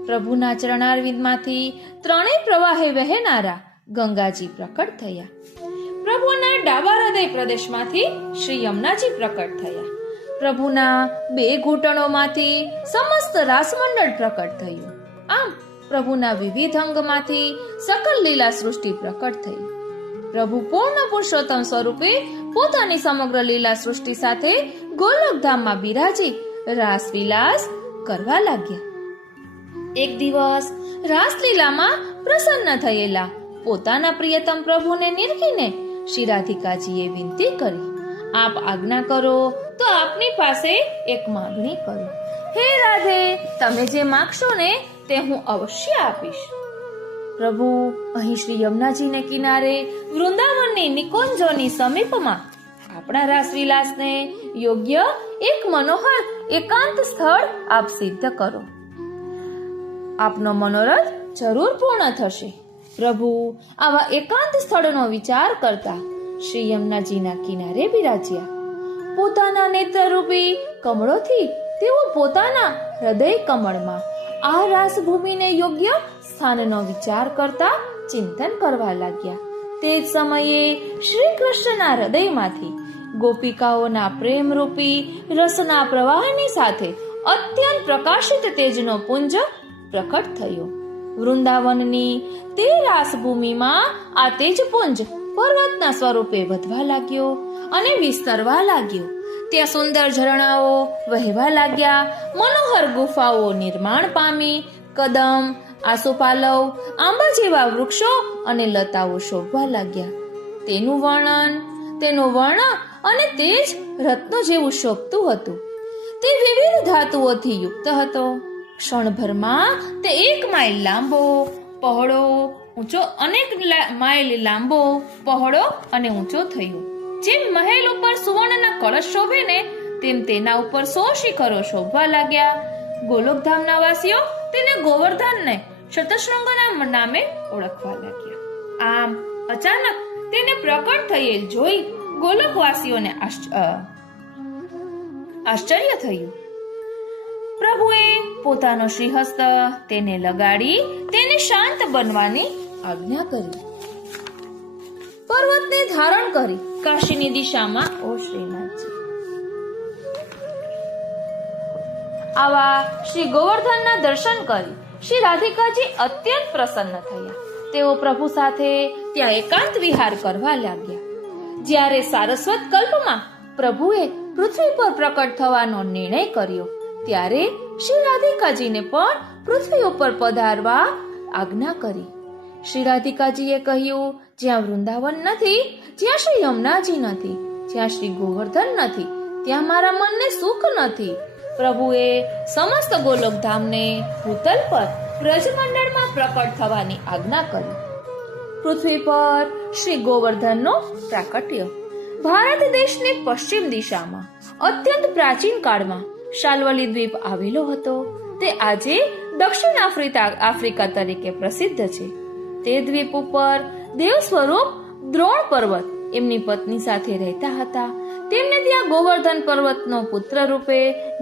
પ્રભુના ચરણારવિંદમાંથી 3 પ્રવાહે વહેનારા ગંગાજી પ્રકટ થયા. પ્રભુના ડાબા હૃદય પ્રદેશમાંથી શ્રી યમુનાજી પ્રકટ થયા. પ્રભુના 2 ઘૂંટણોમાંથી સમસ્ત રાસમંડળ પ્રકટ થયું. આમ પ્રભુના વિવિધ અંગમાંથી સકલ લીલા સૃષ્ટિ પ્રકટ થઈ. પ્રભુ પૂર્ણ પુરુષોત્તમ સ્વરૂપે પોતાની સમગ્ર લીલા સૃષ્ટિ સાથે ગોલોકધામમાં બિરાજી રાસવિલાસ કરવા લાગ્યા. એક દિવસ રાસલીલામાં પ્રસન્ન થયેલા પોતાના પ્રિયતમ પ્રભુને નિરખીને શ્રી રાધિકાજીએ વિનંતી કરી, આપ આજ્ઞા કરો તો આપની પાસે એક માંગણી કરું. હે રાધે, તમે જે માંગશો ને તે હું અવશ્ય આપીશ. પ્રભુ અહીં શ્રી યમુનાજીને કિનારે વૃંદાવનની નિકુંજોની સમીપમાં આપણા રાસવિલાસને યોગ્ય એક મનોહર એકાંત સ્થળ આપ સિદ્ધ કરો. આપનો મનોરથ જરૂર પૂર્ણ થશે. પ્રભુ આવા એકાંત સ્થળનો વિચાર કરતા શ્રી યમુનાજીના કિનારે બિરાજ્યા. પોતાના નેત્રરૂપી કમળોથી તેઓ પોતાના હૃદય કમળમાં આ રાસભૂમિને યોગ્ય સ્થાનનો વિચાર કરતા ચિંતન કરવા લાગ્યા. તે જ સમયે શ્રી કૃષ્ણના હૃદયમાંથી ગોપિકાઓના પ્રેમરૂપી રસના પ્રવાહની સાથે અત્યંત પ્રકાશિત તેજનો પુંજ પ્રકટ થયો. વૃંદાવનની તે રાસભૂમિમાં આ તેજપુંજ પર્વતના સ્વરૂપે વધવા લાગ્યો અને વિસ્તરવા લાગ્યો. ત્યાં સુંદર ઝરણાઓ વહેવા લાગ્યા. મનોહર ગુફાઓ નિર્માણ પામી. કદમ, આસોપાલવ, આંબા જેવા વૃક્ષો અને લતાઓ શોભવા લાગ્યા. તેનું વર્ણ અને તેજ રત્નો જેવું શોભતું હતું. તે વિવિધ ધાતુઓથી યુક્ત હતો. ક્ષણભરમાં તે 1 માઇલ લાંબો, પહોળો, ઊંચો, અનેક માઇલ લાંબો, પહોળો અને ઊંચો થયો. જેમ મહેલ ઉપર સુવર્ણના કળશ શોભે ને તેમ તેના ઉપર 100 શિખરો શોભવા લાગ્યા. ગોલોકધામના વાસીઓ તેને ગોવર્ધનને શતશૃંગના નામે ઓળખવા લાગ્યા. આમ અચાનક તેને પ્રકટ થયેલ જોઈ ગોલોકવાસીઓને આશ્ચર્ય થયું. પ્રભુએ પોતાનો શ્રીહસ્ત તેને લગાડી તેને શાંત બનવાની આજ્ઞા કરી. પર્વતને ધારણ કરી કાશીની દિશામાં ઓ શ્રીનાથજી. આવા શ્રી ગોવર્ધનના દર્શન કરી શ્રી રાધિકાજી અત્યંત પ્રસન્ન થયા. તેઓ પ્રભુ સાથે ત્યાં એકાંત વિહાર કરવા લાગ્યા. જ્યારે સારસ્વત કલ્પમાં પ્રભુએ પૃથ્વી પર પ્રકટ થવાનો નિર્ણય કર્યો ત્યારે શ્રી રાધિકાજીને પણ પૃથ્વી ઉપર પધારવા આજ્ઞા કરી. શ્રી રાધિકાજીએ કહ્યું, જ્યાં વૃંદાવન નથી, જ્યાં શ્રી યમુનાજી નથી, જ્યાં શ્રી ગોવર્ધન નથી, ત્યાં મારા મનને સુખ નથી. પ્રભુએ સમસ્ત ગોલોકધામને ભૂતલ પર બ્રજમંડળમાં પ્રકટ થવાની આજ્ઞા કરી. પૃથ્વી પર શ્રી ગોવર્ધનનો પ્રાકટ્ય. ભારત દેશની પશ્ચિમ દિશામાં અત્યંત પ્રાચીન કાળમાં શાલ્વલી દ્વીપ આવેલો હતો. તે આજે દક્ષિણ આફ્રિકા તરીકે પ્રસિદ્ધ છે. તે દ્વીપ ઉપર દેવ સ્વરૂપ દ્રોણ પર્વત એમની પત્ની સાથે રહેતા હતા. તેમને ત્યાં ગોવર્ધન પર્વતનો પુત્ર રૂપે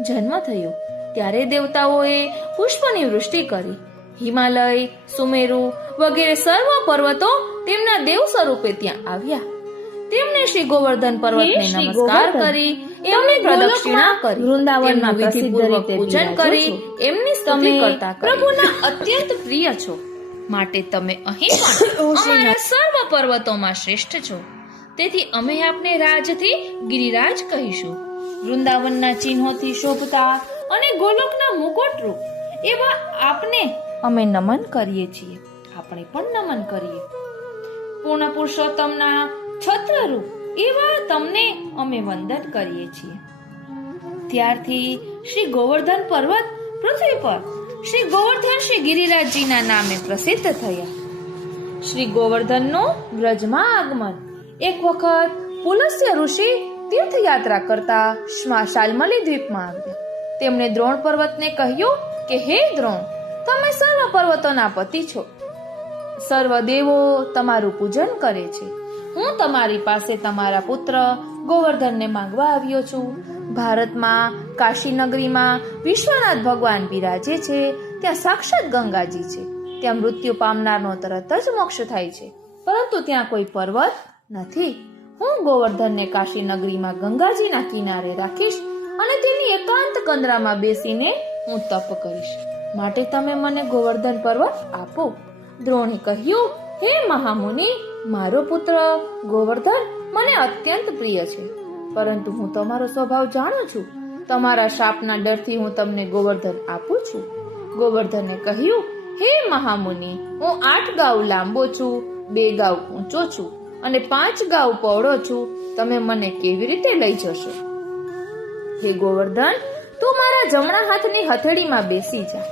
જન્મ થયો. ત્યારે દેવતાઓએ પુષ્પની વૃષ્ટિ કરી. હિમાલય, સુમેરુ વગેરે સર્વ પર્વતો તેમના દેવ સ્વરૂપે ત્યાં આવ્યા. તેમણે શ્રી ગોવર્ધન પર્વતને નમસ્કાર કરી એમની પ્રદક્ષિણા કરી, વૃંદાવનમાં વિધિપૂર્વક પૂજન કરી એમની સ્તુતિ કરતા પ્રભુના અત્યંત પ્રિય છો, માટે તમે અહીં પણ અમારા સર્વ પર્વતોમાં શ્રેષ્ઠ છો. તેથી અમે આપને રાજથી ગિરિરાજ કહીશું. વૃંદાવનના ચિહ્નોથી શોભતા અને ગોલોકના મુકુટરૂપ એવા આપને અમે નમન કરીએ છીએ. આપણે પણ નમન કરીએ. પૂર્ણ પુરુષોત્તમના છત્રરૂપ એવા તમને અમે વંદન કરીએ છીએ. ત્યારથી શ્રી ગોવર્ધન પર્વત પૃથ્વી પર શ્રી ગોવર્ધન શ્રી ગિરિરાજજીના નામે પ્રસિદ્ધ થયા. શ્રી ગોવર્ધનનું વ્રજમાં આગમન. એક વખત પુલસ્ત્ય ઋષિ તીર્થયાત્રા કરતા શાલ્મલી દ્વીપમાં આવ્યા. તેમણે દ્રોણ પર્વતને કહ્યું કે હે દ્રોણ, તમે સર્વ પર્વતોના પતિ છો. સર્વ દેવો તમારું પૂજન કરે છે. હું તમારી પાસે તમારા પુત્ર ગોવર્ધનને માંગવા આવ્યો છું. ભારતમાં કાશી નગરીમાં વિશ્વનાથ ભગવાન બિરાજે છે. ત્યાં સાક્ષાત ગંગાજી છે. ત્યાં મૃત્યુ પામનારનો તરત જ મોક્ષ થાય છે, પરંતુ ત્યાં કોઈ પર્વત નથી. હું ગોવર્ધનને કાશી નગરીમાં ગંગાજીના કિનારે રાખીશ અને તેની એકાંત કંદરામાં બેસીને હું તપ કરીશ. માટે તમે મને ગોવર્ધન પર્વત આપો. દ્રોણે કહ્યું, હે મહામુનિ, મારો પુત્ર ગોવર્ધન મને અત્યંત પ્રિય છે, પરંતુ હું તમારો સ્વભાવ જાણું છું. તમારા શાપના ડરથી હું તમને ગોવર્ધન આપું છું. ગોવર્ધને કહ્યું, હે મહામુનિ, હું 8 ગાઉ લાંબો છું, 2 ગાઉ ઊંચો છું અને 5 ગાઉ પહોળો છું. તમે મને કેવી રીતે લઈ જશો? હે ગોવર્ધન, તું મારા જમણા હાથની હથેળીમાં બેસી જા.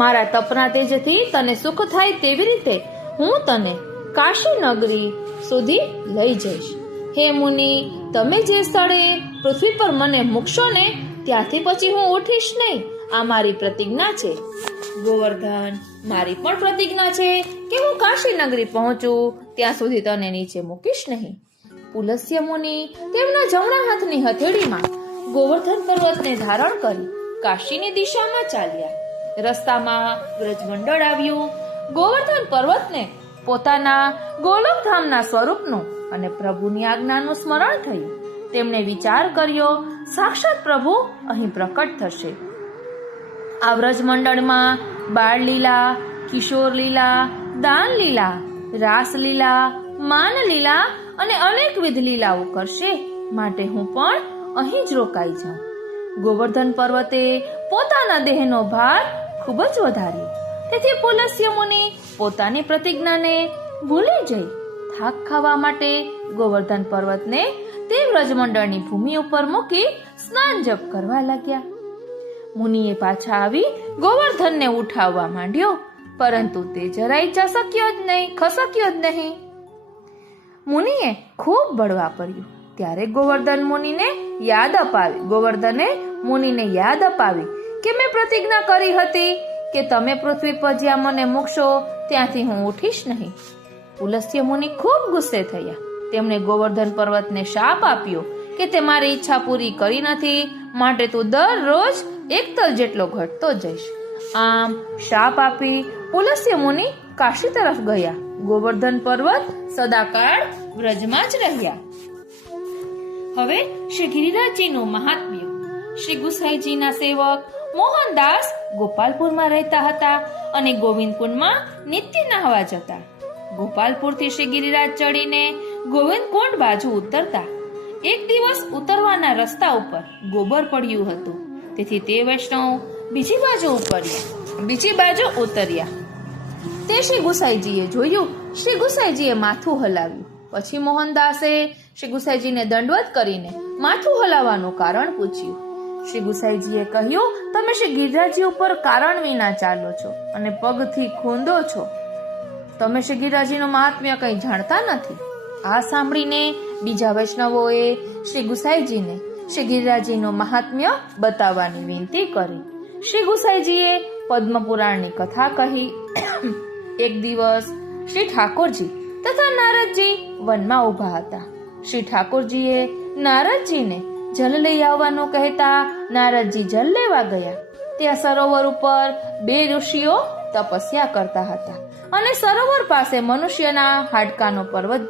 મારા તપના તેજથી તને સુખ થાય તેવી રીતે હું તને કાશી નગરી સુધી લઈ જઈશ. હે મુનિ, તમે જે સ્થળે પૃથ્વી પર મને મૂકશો ને ત્યાંથી પછી હું ઉઠીશ નહીં. આ મારી પ્રતિજ્ઞા છે. ગોવર્ધન, મારી પણ પ્રતિજ્ઞા છે કે હું કાશી નગરી પહોંચું ત્યાં સુધી તને નીચે મૂકીશ નહીં. પુલસ્ત્ય મુનિ તેમના જમણા હાથની હથેળીમાં ગોવર્ધન પર્વતને ધારણ કરી કાશીની દિશામાં ચાલ્યા. રસ્તામાં બ્રજમંડળ આવ્યું. ગોવર્ધન પર્વતને પોતાના ગોલોકધામના સ્વરૂપનું અને પ્રભુની આજ્ઞાનું સ્મરણ થયું. તેમણે વિચાર કર્યો, સાક્ષાત પ્રભુ અહીં પ્રકટ થશે. આ વ્રજમંડળમાં બાળ લીલા, કિશોર લીલા, દાન લીલા, રાસ લીલા, માન લીલા અને અનેકવિધ લીલાઓ કરશે. માટે હું પણ અહીં જ રોકાઈ જાઉં. ગોવર્ધન પર્વતે પોતાના દેહનો ભાર ખૂબ જ વધાર્યો. તેથી પુલસ્ત્ય મુનિ પોતાની પ્રતિજ્ઞાને ભૂલી જઈ થાક ખાવા માટે ગોવર્ધન પર્વતને તે વ્રજમંડળની ભૂમિ ઉપર મૂકી સ્નાન જપ કરવા લાગ્યા. મુનિએ પાછા આવી ગોવર્ધનને ઉઠાવવા માંડ્યો, પરંતુ તે જરાય ખસક્યો જ નહીં. મુનિએ ખૂબ બળ વાપર્યું. ત્યારે ગોવર્ધને મુનિને યાદ અપાવી કે મેં પ્રતિજ્ઞા કરી હતી કે તમે પૃથ્વી પર જ્યાં મને મૂકશો ત્યાંથી હું ઉઠીશ નહીં. પુલસ્ત્ય મુનિ ખૂબ ગુસ્સે થયા. તેમણે ગોવર્ધન પર્વતને શાપ આપ્યો કે તે મારી ઈચ્છા પૂરી કરી નથી, માટે તું દરરોજ 1 તલ જેટલો ઘટતો જઈશ. આમ શાપ આપી પુલસ્ત્ય મુનિ કાશી તરફ ગયા. ગોવર્ધન પર્વત સદાકાળ વ્રજમાં જ રહ્યા. હવે શ્રી ગિરિરાજજીનું મહાત્મ્ય. શ્રી ગુસાઈજીના સેવક મોહનદાસ ગોપાલપુરમાં રહેતા હતા અને ગોવિંદકુંડમાં નિત્ય નહાવા જતા. ગોપાલપુરથી શ્રી ગિરિરાજ ચડીને ગોવિંદકુંડ બાજુ ઉતરતા. એક દિવસ ઉતરવાના રસ્તા ઉપર ગોબર પડ્યું હતું, તેથી તે વૈષ્ણવ બીજી બાજુ ઉતર્યા. તે શ્રી ગુસાઈજીએ જોયું. શ્રી ગુસાઈજીએ માથું હલાવ્યું. પછી મોહનદાસે શ્રી ગુસાઈજીને દંડવત કરીને માથું હલાવવાનું કારણ પૂછ્યું. શ્રી ગુસાઈજીએ કહ્યું, તમે શ્રી ગિરિરાજજી ઉપર કારણ વિના ચાલો છો અને પગથી ખૂંદો છો. તમે શ્રી ગિરિરાજજીનું મહાત્મ્ય કંઈ જાણતા નથી. આ સાંભળીને બીજા વૈષ્ણવોએ શ્રી ગુસાઈજીને શ્રી ગિરિરાજજીનું મહાત્મ્ય બતાવવાની વિનંતી કરી. શ્રી ગુસાઈજીએ પદ્મપુરાણની કથા કહી. એક દિવસ શ્રી ઠાકોરજી તથા નારદજી વનમાં ઉભા હતા. શ્રી ઠાકોરજીએ નારદજીને જલ લઈ આવવાનું કહેતા નારદજી જલ લેવા ગયા. ત્યાં સરોવર ઉપર 2 ઋષિઓ તપસ્યા કરતા હતા અને સરોવર પાસે મનુષ્યના હાડકાનો પર્વત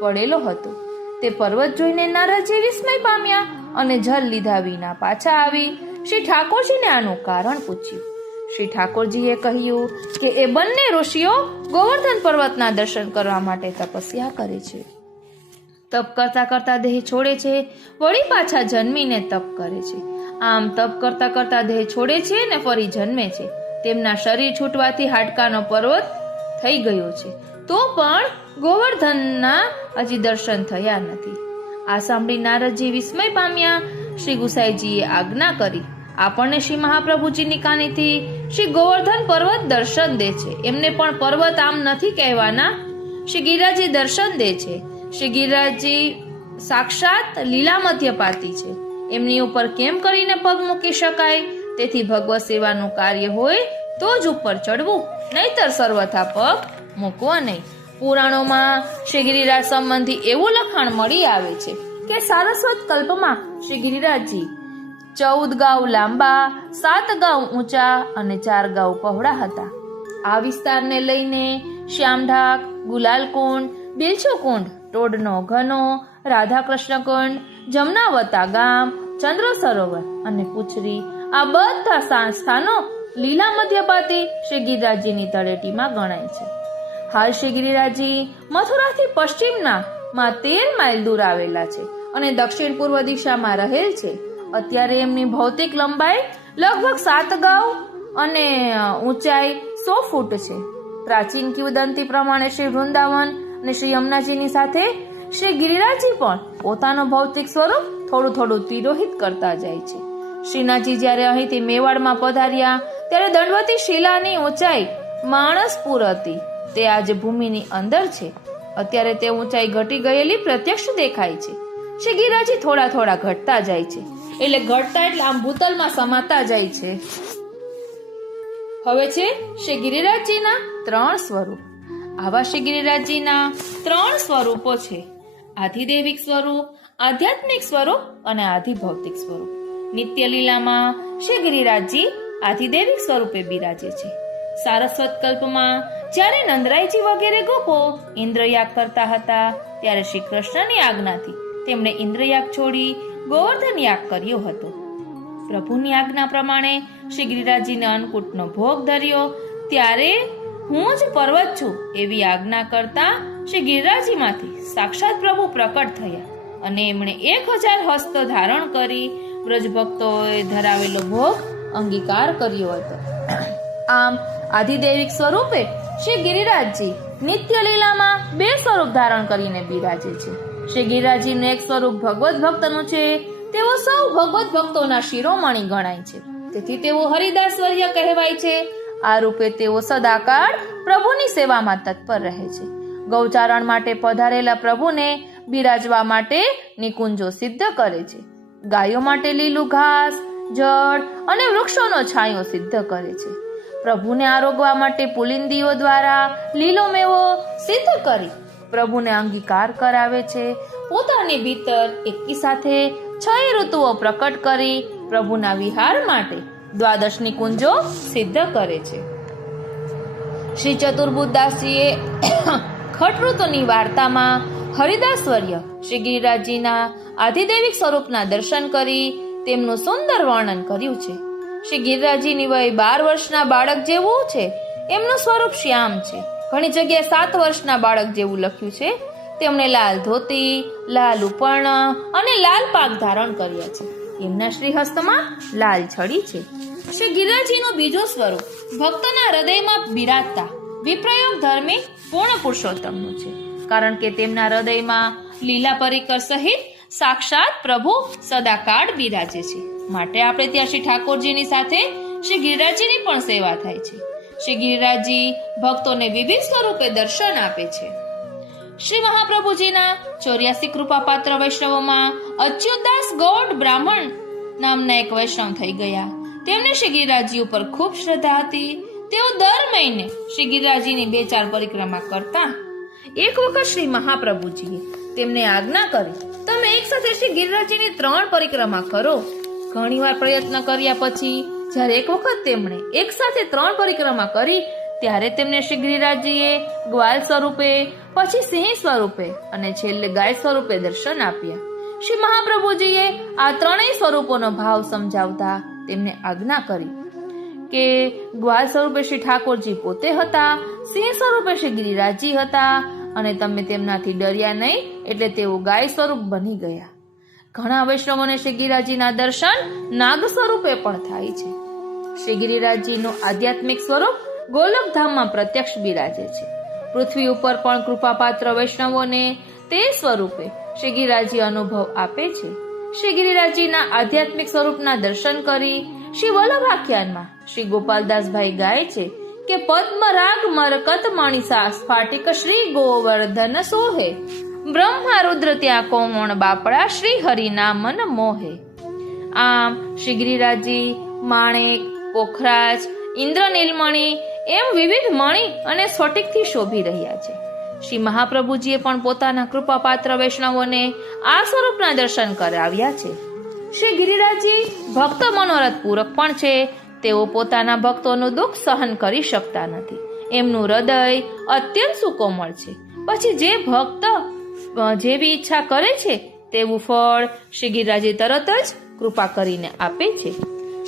પડેલો હતો. તે પર્વત જોઈને નારદજી વિસ્મય પામ્યા અને જલ લીધા વિના પાછા આવી શ્રી ઠાકોરજીને આનું કારણ પૂછ્યું. શ્રી ઠાકોરજીએ કહ્યું કે એ બંને ઋષિઓ ગોવર્ધન પર્વતના દર્શન કરવા માટે તપસ્યા કરે છે. તપ કરતા કરતા દેહ છોડે છે, વળી પાછા જન્મીને તપ કરે છે. આમ તપ કરતા કરતા દેહ છોડે છે ને ફરી જન્મે છે. તેમના શરીર છૂટવાથી હાડકાનો પર્વત થઈ ગયો છે, તો પણ ગોવર્ધનના હજી દર્શન થયા નથી. આ સાંભળી નારદજી વિસ્મય પામ્યા. શ્રી ગુસાઈજીએ આજ્ઞા કરી, આપણને શ્રી મહાપ્રભુજીની કાનીથી શ્રી ગોવર્ધન પર્વત દર્શન દે છે. એમને પણ પર્વત આમ નથી કહેવાના, શ્રી ગિરિરાજજી દર્શન દે છે. શ્રી ગિરિરાજજી સાક્ષાત લીલા મધ્યપાતી છે. એમની ઉપર કેમ કરીને પગ મૂકી શકાય? તેથી ભગવત સેવાનું કાર્ય હોય તો જ ઉપર ચડવું, નહીતર સર્વથા પગ મૂકવો નહીં. પુરાણોમાં શ્રી ગિરિરાજ સંબંધી એવું લખાણ મળી આવે છે કે સારસ્વત કલ્પમાં શ્રી ગિરિરાજજી 14 ગાઉ લાંબા, 7 ગાઉ ઊંચા અને 4 ગાઉ પહોળા હતા. આ વિસ્તારને લઈને શ્યામઢાક, ગુલાલકુંડ, બિલછુકુંડ, ટોડનો ઘનો, રાધાકૃષ્ણ કુંડ, જમનાવતા ગામ, ચંદ્ર સરોવર અને પુછરી, આ બધા સ્થાનો લીલા મધ્યપાતી શ્રી ગિરિરાજજીની તળેટીમાં ગણાય છે. હાલ શ્રી ગિરિરાજજી મથુરાથી પશ્ચિમના 13 માઇલ દૂર આવેલા છે અને દક્ષિણ પૂર્વ દિશામાં રહેલ છે. અત્યારે એમની ભૌતિક લંબાઈ લગભગ 7 ગાઉ અને ઊંચાઈ 100 ફૂટ છે. પ્રાચીન કિંવદંતી પ્રમાણે શ્રી વૃંદાવન અને શ્રી યમુનાજીની સાથે શ્રી ગિરિરાજજી પણ પોતાનું ભૌતિક સ્વરૂપ થોડું થોડું તિરોહિત કરતા જાય છે. શ્રીનાથજી જ્યારે અહીંથી મેવાડમાં પધાર્યા ત્યારે દંડવતી શિલાની ઊંચાઈ માણસપુર હતી. તે આજે ભૂમિની અંદર છે. અત્યારે તે ઊંચાઈ ઘટી ગયેલી પ્રત્યક્ષ દેખાય છે. શ્રી ગિરિરાજજી થોડા થોડા ઘટતા જાય છે, એટલે આમ ભૂતલમાં સમાતા જાય છે. હવે છે શ્રી ગિરિરાજજીના 3 સ્વરૂપ. આવા શ્રી ગિરિરાજજીના 3 સ્વરૂપો છે: આધિદૈવિક સ્વરૂપ, આધ્યાત્મિક સ્વરૂપ અને આધિભૌતિક સ્વરૂપ. નિત્ય લીલામાં શ્રી ગિરિરાજજી આધિદૈવિક સ્વરૂપે બિરાજે છે. સારસ્વત કલ્પમાં જ્યારે નંદરાયજી વગેરે ગોપો ઇન્દ્રયાગ કરતા હતા ત્યારે શ્રી કૃષ્ણની આજ્ઞાથી તેમણે ઇન્દ્રયાગ છોડી ગોવર્ધન યાગ કર્યો હતો. પ્રભુની આજ્ઞા પ્રમાણે શ્રી ગિરિરાજજીને અન્નકૂટનો ભોગ ધર્યો ત્યારે હું જ પર્વત છું એવી આજ્ઞા કરતા શ્રી ગિરિરાજજીમાંથી સાક્ષાત પ્રભુ પ્રકટ થયા અને એમણે 1000 હસ્ત ધારણ કરી વ્રજ ભક્તોએ ધરાવેલો ભોગ અંગીકાર કર્યો હતો. આમ આધિદૈવિક સ્વરૂપે શ્રી ગિરિરાજજી નિત્ય લીલામાં 2 સ્વરૂપ ધારણ કરીને બિરાજે છે. શ્રી ગિરિરાજજીનું એક સ્વરૂપ ભગવત ભક્તનું છે. તેઓ સૌ ભગવત ભક્તોના શિરોમણી ગણાય છે, તેથી તેઓ હરિદાસવર્ય કહેવાય છે. આ રૂપે તેઓ સદાકાળ પ્રભુની સેવામાં તત્પર રહે છે. ગૌચારણ માટે પધારેલા પ્રભુને બિરાજવા માટે નિકુંજો સિદ્ધ કરે છે. ગાયો માટે લીલું ઘાસ, જળ અને વૃક્ષોનો છાંયો સિદ્ધ કરે છે. પ્રભુને આરોગવા માટે પુલિંદીઓ દ્વારા લીલો મેવો સિદ્ધ કરી પ્રભુને અંગીકાર કરાવે છે. પોતાની ભીતર એકી સાથે 6 ઋતુઓ પ્રકટ કરી પ્રભુના વિહાર માટે 12 નિકુંજો સિદ્ધ કરે છે. શ્રી ચતુર્બુદ્ધદાસજીએ ખટઋતુની વાર્તામાં હરિદાસવર્ય શ્રી ગિરિરાજજીના આધિદૈવિક સ્વરૂપના દર્શન કરી તેમનું સુંદર વર્ણન કર્યું છે. શ્રી ગિરિરાજજીની વય 12 વર્ષના બાળક જેવું છે. એમનું સ્વરૂપ શ્યામ છે. ઘણી જગ્યાએ 7 વર્ષના બાળક જેવું લખ્યું છે. તેમણે લાલ ધોતી, લાલ ઉપર્ણ અને લાલ પાગ ધારણ કર્યા છે. એમના શ્રીહસ્તમાં લાલ છડી છે. શ્રી ગિરિરાજજીનું બીજું સ્વરૂપ ભક્તના હૃદયમાં બિરાજતા વિપ્રયોગ ધર્મી પૂર્ણ પુરુષોત્તમનું છે. કારણ કે તેમના હૃદયમાં લીલા પરિકર સહિત સાક્ષાત પ્રભુ સદાકાળ બિરાજે છે. માટે આપણે ત્યાં શ્રી ઠાકોરજીની સાથે શ્રી ગિરિરાજજીની પણ સેવા થાય છે. શ્રી ગિરિરાજજી ભક્તોને વિવિધ સ્વરૂપે દર્શન આપે છે. શ્રી મહાપ્રભુજીના 84 કૃપાપાત્ર વૈષ્ણવોમાં અચ્યુતદાસ ગૌડ બ્રાહ્મણ નામના એક વૈષ્ણવ થઈ ગયા. તેમને શ્રી ગિરિરાજજી ઉપર ખૂબ શ્રદ્ધા હતી. તેઓ દર મહિને શ્રી ગિરિરાજજીની 2-4 પરિક્રમા કરતા. એક વખત શ્રી મહાપ્રભુજીએ તેમને આજ્ઞા કરી, તમે એક સાથે શ્રી ગિરિરાજજીની 3 પરિક્રમા કરો. ઘણીવાર પ્રયત્ન કર્યા પછી જ્યારે એક વખત તેમણે એક સાથે 3 પરિક્રમા કરી ત્યારે તેમને શ્રી ગિરિરાજજીએ ગ્વાલ સ્વરૂપે, પછી સિંહ સ્વરૂપે અને છેલ્લે ગાય સ્વરૂપે દર્શન આપ્યા. શ્રી મહાપ્રભુજીએ આ 3 સ્વરૂપોનો ભાવ સમજાવતા તેમને આજ્ઞા કરી કે ગ્વાલ સ્વરૂપે શ્રી ઠાકોરજી પોતે હતા, સિંહ સ્વરૂપે શ્રી ગિરિરાજજી હતા અને તમે તેમનાથી ડર્યા નહીં એટલે તેઓ ગાય સ્વરૂપ બની ગયા. ઘણા વૈષ્ણવોને શ્રી ગિરિરાજજીના દર્શન નાગ સ્વરૂપે પણ થાય છે. શ્રી ગિરિરાજજીનું આધ્યાત્મિક સ્વરૂપ ગોલકધામમાં પ્રત્યક્ષ બિરાજે છે. પૃથ્વી ઉપર પણ કૃપાપાત્ર વૈષ્ણવોને તે સ્વરૂપે શ્રી ગિરિરાજજી અનુભવ આપે છે. શ્રી ગિરિરાજજીના આધ્યાત્મિક સ્વરૂપના દર્શન કરી શ્રી વલ્લભાખ્યાનમાં શ્રી ગોપાલદાસભાઈ ગાય છે કે પદ્મરાગ મરકત મણિસા સ્ફાટિક શ્રી ગોવર્ધન સોહે, બ્રહ્મા રુદ્ર ત્યાં કોમણ બાપડા શ્રી હરિના મન મોહે. આમ શ્રી ગિરિરાજજી માણેક, પોખરાજ, ઇન્દ્રનીલમણિ એમ વિવિધ મણિ અને સ્ફટિકથી શોભી રહ્યા છે. શ્રી મહાપ્રભુજીએ પણ પોતાના કૃપાપાત્ર વૈષ્ણવોને આ સ્વરૂપના દર્શન કરાવ્યા છે. શ્રી ગિરિરાજજી ભક્ત મનોરથ પૂરક પણ છે. તેઓ પોતાના ભક્તોનું દુઃખ સહન કરી શકતા નથી. એમનું હૃદય અત્યંત સુકોમળ છે. પછી જે ભક્ત જેવી ઈચ્છા કરે છે તેવું ફળ શ્રી ગિરિરાજજી તરત જ કૃપા કરીને આપે છે.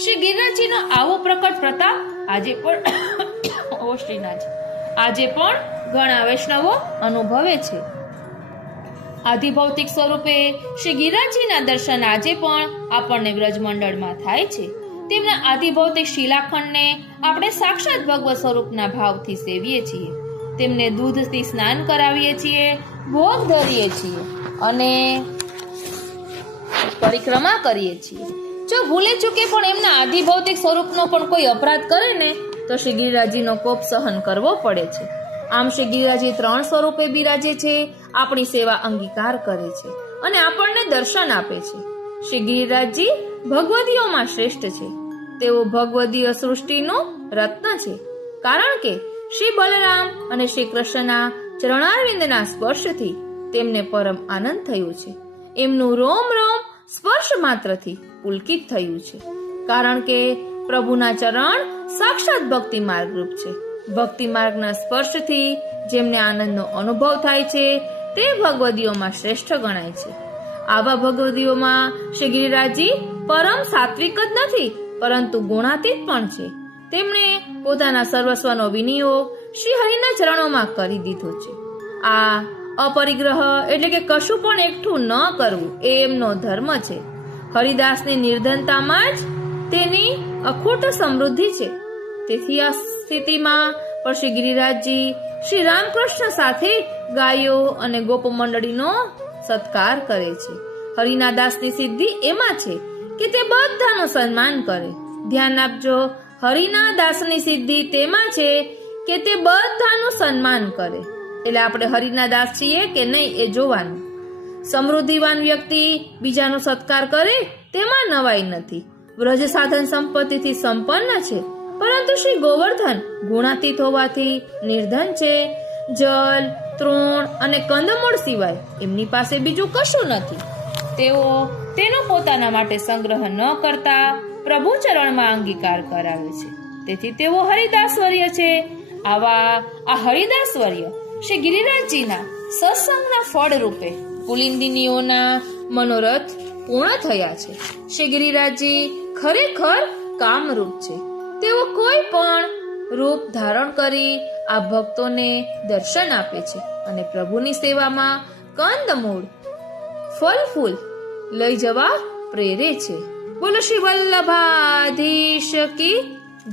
શ્રી ગિરિરાજજીનો આવો પ્રકટ પ્રતાપ આજે પણ ઘણા વૈષ્ણવો અનુભવે છે. આધિભૌતિક સ્વરૂપે શ્રી ગિરિરાજજીના દર્શન આજે પણ આપણને વ્રજમંડળમાં થાય છે. તેમના આધિભૌતિક શિલાખંડને આપણે સાક્ષાત ભગવત સ્વરૂપના ભાવથી સેવીએ છીએ. તેમને દૂધથી સ્નાન કરાવીએ છીએ, ભોગ ધરીએ છીએ અને પરિક્રમા કરીએ છીએ. જો ભૂલે ચૂકે પણ એમના આધિભૌતિક સ્વરૂપનો પણ કોઈ અપરાધ કરે ને તો શ્રી ગિરિરાજજીનો કોપ સહન કરવો પડે છે. આમ શ્રી ગિરિરાજજી 3 સ્વરૂપે બિરાજે છે, આપણી સેવા અંગીકાર કરે છે અને આપણને દર્શન આપે છે. શ્રી ગિરિરાજજી ભગવદીઓમાં શ્રેષ્ઠ છે. તેઓ ભગવદીય સૃષ્ટિનું રત્ન છે. કારણ કે શ્રી બલરામ અને શ્રી કૃષ્ણના ચરણારવિંદના સ્પર્શથી તેમને પરમ આનંદ થયો છે. એમનું રોમ રોમ સ્પર્શ માત્રથી પુલકિત થયું છે. કારણ કે પ્રભુના ચરણ સાક્ષાત ભક્તિ માર્ગરૂપ છે. ભક્તિ માર્ગના સ્પર્શથી જેમને આનંદનો અનુભવ થાય છે તે ભગવદીઓમાં શ્રેષ્ઠ ગણાય છે. આવા ભગવદીઓમાં શ્રી ગિરિરાજજી પરમ સાત્વિક જ નથી પરંતુ ગુણાતીત પણ છે. તેમણે પોતાના સર્વસ્વનો વિનિયોગ શ્રી હરિના ચરણોમાં કરી દીધો છે. આ અપરિગ્રહ એટલે કે કશું પણ એકઠું ન કરવું એ એમનો ધર્મ છે. હરિદાસની નિર્ધનતામાં જ તેની અખૂટ સમૃદ્ધિ છે. તેથી આ સ્થિતિમાં પણ શ્રી ગિરિરાજજી શ્રી રામકૃષ્ણ સાથે ગાયો અને ગોપ મંડળીનો સત્કાર કરે છે. હરિના દાસની સિદ્ધિ એમાં છે કે તે બધાનું સન્માન કરે. ધ્યાન આપજો, હરિના દાસની સિદ્ધિ તેમાં છે કે તે બધાનું સન્માન કરે. એટલે આપણે હરિના દાસ છીએ કે નહીં એ જોવાનું. સમૃદ્ધિવાન વ્યક્તિ બીજાનો સત્કાર કરે તેમાં નવાઈ નથી. વ્રજ સાધન સંપત્તિથી સંપન્ન છે પરંતુ શ્રી ગોવર્ધન ગુણાતીત હોવાથી નિર્ધન છે. જલ, તૃણ અને કંદમૂળ સિવાય એમની પાસે બીજું કશું નથી. તેઓ તેનો પોતાના માટે સંગ્રહ ન કરતા પ્રભુ ચરણમાં અંગીકાર કરાવે છે. તેથી તેઓ હરિદાસવર્ય છે. આ હરિદાસવર્ય શ્રી ગિરિરાજજીના સત્સંગના ફળ રૂપે પુલિંદિનીઓના મનોરથ પૂર્ણ થયા છે. શ્રી ગિરિરાજજી ખરેખર કામરૂપ છે. તેઓ કોઈ પણ રૂપ ધારણ કરી આ ભક્તોને દર્શન આપે છે અને પ્રભુની સેવામાં કંદમૂળ ફળ ફૂલ લઈ જવા પ્રેરે છે. બોલો શ્રી વલ્લભાધીશ કી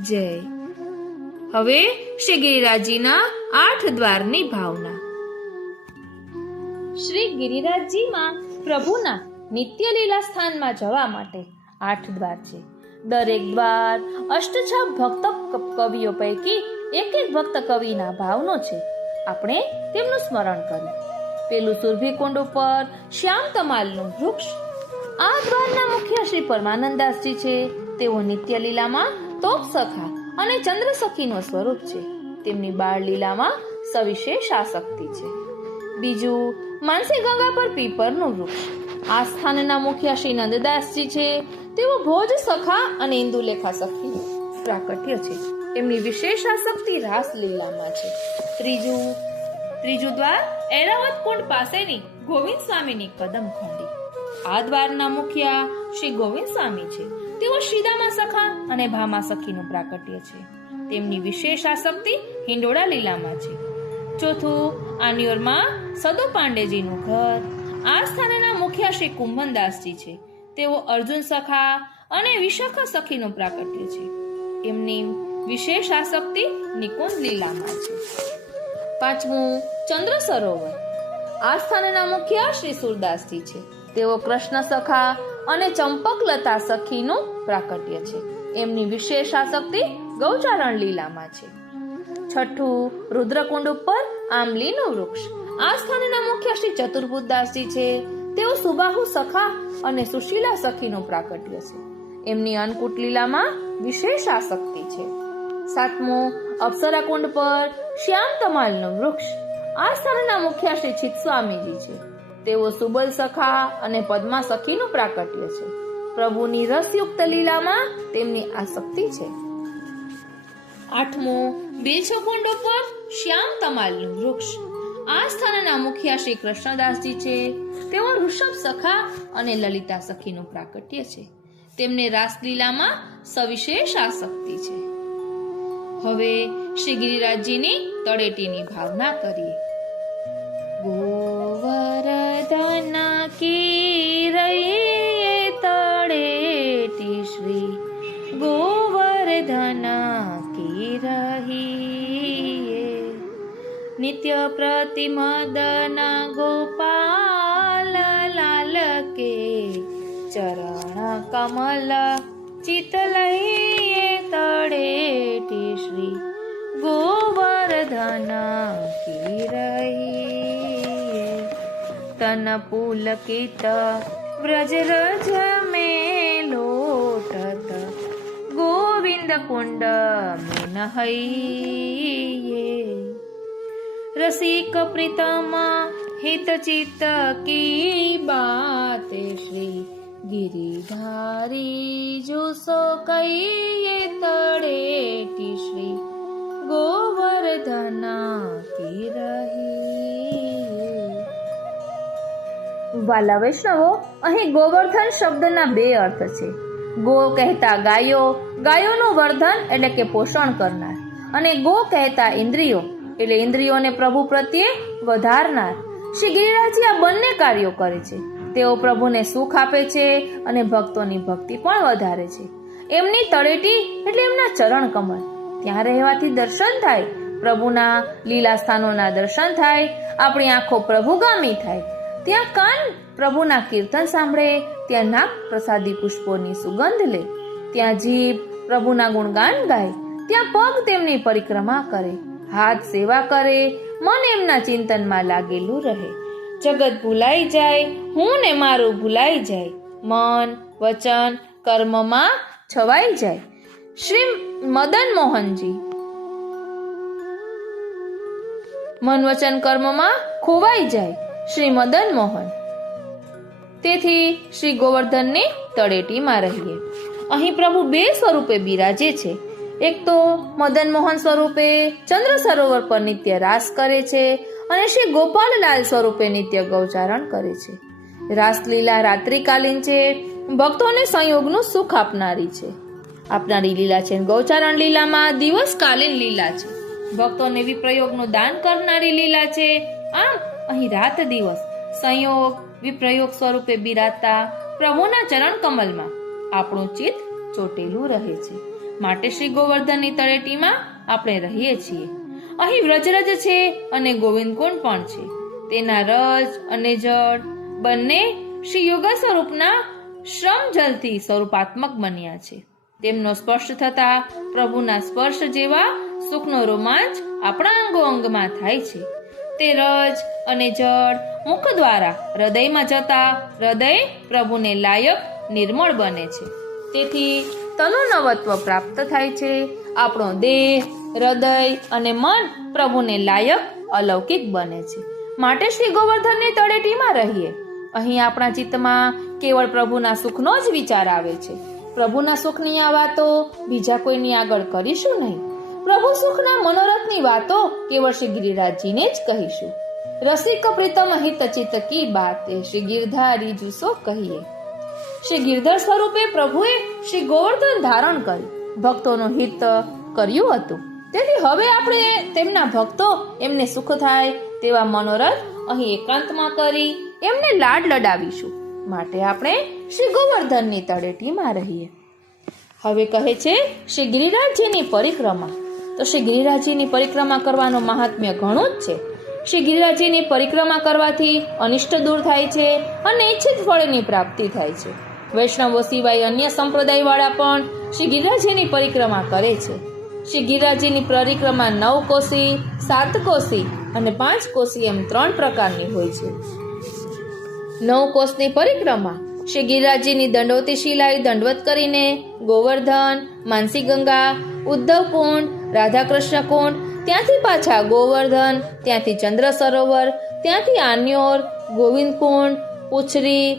જય. હવે શ્રી ગિરિરાજજીના 8 દ્વારની ભાવના. શ્રી ગિરિરાજજીમાં પ્રભુના નિત્ય લીલા સ્થાનમાં જવા માટે 8 દ્વાર છે. દરેક દ્વાર અષ્ટછાપ ભક્ત કવિઓ પૈકી એક ભક્ત કવિના ભાવનો છે. આપણે તેમનું સ્મરણ કરીએ. પેલું સુરભીકુંડ ઉપર શ્યામ તમાલનું વૃક્ષ. આ દ્વારના મુખ્ય શ્રી પરમાનંદાસજી છે. તેઓ નિત્ય લીલામાં તોપ સખા અને ચંદ્ર સખીનું સ્વરૂપ છે. તેમની બાળ લીલામાં સવિશેષ આસક્તિ છે. બીજું માનસી ગંગા પર પીપરનું વૃક્ષ. આ સ્થાનના મુખ્ય શ્રી નંદદાસજી છે. તેઓ ભોજ સખા અને ઇન્દુલેખા સખીનું પ્રાકટ્ય છે. એમની વિશેષ આસક્તિ રાસ લીલામાં છે. ત્રીજું દ્વાર એરાવત કુંડ પાસેની ગોવિંદ સ્વામીની કદમ ખંડી. આ દ્વારના મુખ્ય શ્રી ગોવિંદ સ્વામી છે. તેઓ શ્રીદામા સખા અને ભામા સખીનું પ્રાકટ્ય છે. તેમની વિશેષ આસક્તિ હિંડોળા લીલામાં છે. ચોથું આન્યોરમાં સદો પાંડેજીનું ઘર. આ સ્થાનના મુખ્ય શ્રી કુંભનદાસજી છે. તેઓ અર્જુન સખા અને વિશાખા સખીનું પ્રાકટ્ય છે. એમની વિશેષ આસક્તિ નિકુંજ લીલામાં છે. પાંચમું ચંદ્ર સરોવર. આ સ્થાનના મુખ્ય શ્રી સુરદાસજી છે. તેઓ કૃષ્ણ સખા અને ચંપકલતા સખીનું પ્રાકટ્ય છે. એમની વિશેષ આસક્તિ ગૌચારણ લીલામાં છે. છઠ્ઠું રુદ્રકુંડ ઉપર આંબલીનું વૃક્ષ. આ સ્થાનના મુખ્ય શ્રી ચતુર્બુદ્ધદાસજી છે. તેઓ સુબાહુ સખા અને સુશીલા સખીનું પ્રાકટ્ય છે. એમની અન્નકૂટ લીલામાં વિશેષ આસક્તિ છે. સાતમું અપ્સરા કુંડ પર શ્યામ તમાલનું વૃક્ષ. આ સ્થાનના મુખ્ય શ્રી ચિત સ્વામીજી છે. તેઓ સુબલ સખા અને પદ્મા સખીનું પ્રાકટ્ય છે. પ્રભુની રસયુક્ત લીલામાં તેમની આસક્તિ છે. આઠમું બેલછકુંડ ઉપર શ્યામ તમાલનું વૃક્ષ. આ સ્થાનના મુખ્ય શ્રી કૃષ્ણદાસજી છે. તેઓ ઋષભ સખા અને લલિતા સખીનું પ્રાકટ્ય છે. તેમને રાસલીલામાં સવિશેષ આસક્તિ છે. હવે શ્રી ગિરિરાજજીની તળેટીની ભાવના કરીએ. ગોવર્ધન કી રહીએ તળેટી શ્રી ગોવર્ધન કી રહીએ નિત્ય પ્રતિમદન ગોપાલ લાલ કે ચરણ કમલ ચિત લઈએ તળેટી શ્રી ગોવર્ધન કી રહીએ તન પુલકિત વ્રજ રજ में लोटत गोविंद कुंड में नहैये रसिक प्रीतम हित चित्त की बात श्री गिरिधारी जो सो कहिए तड़ेटी श्री गोवर्धन की रही. વાલા વૈષ્ણવો, અહીં ગોવર્ધન શબ્દના 2 અર્થ છે. ગો કહેતા ગાયો, ગાયોનું વર્ધન એટલે કે પોષણ કરનાર, અને ગો કહેતા ઇન્દ્રિયો એટલે ઇન્દ્રિયોને પ્રભુ પ્રત્યે વધારનાર. શ્રી ગિરિરાજજી આ બંને કાર્યો કરે છે. તેઓ પ્રભુને સુખ આપે છે અને ભક્તોની ભક્તિ પણ વધારે છે. એમની તળેટી એટલે એમના ચરણ કમળ. ત્યાં રહેવાથી દર્શન થાય, પ્રભુના લીલા સ્થાનોના દર્શન થાય, આપણી આંખો પ્રભુગામી થાય. ત્યાં કાન પ્રભુના કીર્તન સાંભળે, ત્યાં નાક પ્રસાદી પુષ્પોની સુગંધ લે, ત્યાં જીભ પ્રભુના ગુણગાન ગાય, ત્યાં પગ તેમની પરિક્રમા કરે, હાથ સેવા કરે, મન એમના ચિંતનમાં લાગેલું રહે. જગત ભૂલાઈ જાય, હું ને મારું ભૂલાઈ જાય, મન વચન કર્મમાં છવાઈ જાય. શ્રી મદન મોહનજી મન વચન કર્મમાં ખોવાઈ જાય. શ્રી મદન મોહન. તેથી શ્રી ગોવર્ધનની તળેટીમાં રહીએ. અહીં પ્રભુ 2 સ્વરૂપે બિરાજે છે. એક તો મદન મોહન સ્વરૂપે ચંદ્ર સરોવર પર નિત્ય રાસ કરે છે, અને શ્રી ગોપાલલાલ સ્વરૂપે નિત્ય ગૌચારણ કરે છે. રાસલીલા રાત્રિકાલીન છે, ભક્તોને સંયોગનું સુખ આપનારી લીલા છે. ગૌચારણ લીલામાં દિવસકાલીન લીલા છે, ભક્તોને વિપ્રયોગનું દાન કરનારી લીલા છે. આમ અહીં રાત દિવસ સંયોગ વિપ્રયોગ સ્વરૂપે બિરાજતા પ્રભુના ચરણ કમલમાં આપણું ચિત્ત ચોટેલું રહે છે. માટે શ્રી ગોવર્ધનની તળેટીમાં આપણે રહીએ છીએ. અહીં વ્રજરજ છે અને ગોવિંદકુંડ પણ છે. તેના રજ અને જળ બંને શ્રી યોગા સ્વરૂપના શ્રમ જલથી સ્વરૂપાત્મક બન્યા છે. તેમનો સ્પર્શ થતા પ્રભુના સ્પર્શ જેવા સુખનો રોમાંચ આપણા અંગો અંગમાં થાય છે. તે રજ અને જળ મુખ દ્વારા હૃદયમાં જતા હૃદય પ્રભુને લાયક નિર્મળ બને છે. તેથી તનુનવત્વ પ્રાપ્ત થાય છે. આપણો દેહ હૃદય અને મન પ્રભુને લાયક અલૌકિક બને છે. માટે શ્રી ગોવર્ધનની તળેટીમાં રહીએ. અહીં આપણા ચિત્તમાં કેવળ પ્રભુના સુખનો જ વિચાર આવે છે. પ્રભુના સુખની આ વાતો બીજા કોઈની આગળ કરીશું નહીં. પ્રભુ સુખના મનોરથની વાતો કેવળ શ્રી ગિરિરાજજીને જ કહીશું. રસિક પ્રીતમ હિત ચિત્ત કી બાતે શ્રી ગિરધારી જુસો કહીએ. શ્રી ગિરધર સ્વરૂપે પ્રભુએ શ્રી ગોવર્ધન ધારણ કરી ભક્તોનું હિત કર્યું હતું. તેથી હવે આપણે તેમના ભક્તો એમને સુખ થાય તેવા મનોરથ અહીં એકાંતમાં કરી એમને લાડ લડાવીશું. માટે આપણે શ્રી ગોવર્ધનની તળેટીમાં રહીએ. હવે કહે છે શ્રી ગિરિરાજજીની પરિક્રમા. તો શ્રી ગિરિરાજજીની પરિક્રમા કરવાનું મહાત્મ્ય ઘણું જ છે. શ્રી ગિરિરાજજીની પરિક્રમા કરવાથી અનિષ્ટ દૂર થાય છે અને ઈચ્છિત ફળની પ્રાપ્તિ થાય છે. વૈષ્ણવો સિવાય અન્ય સંપ્રદાય વાળા પણ શ્રી ગિરિરાજજીની પરિક્રમા કરે છે. શ્રી ગિરિરાજજીની પરિક્રમા 9 કોસી, 7 કોસી અને 5 કોસી એમ 3 પ્રકારની હોય છે. 9 કોસની પરિક્રમા શ્રી ગિરિરાજજીની દંડવતી શિલાએ દંડવત કરીને ગોવર્ધન, માનસી ગંગા, ઉદ્ધવ કુંડ, રાધાકૃષ્ણ કુંડ, ત્યાંથી પાછા ગોવર્ધન, ત્યાંથી ચંદ્ર સરોવર, ત્યાંથી આન્યોર, ગોવિંદ કુંડ, પુછરી,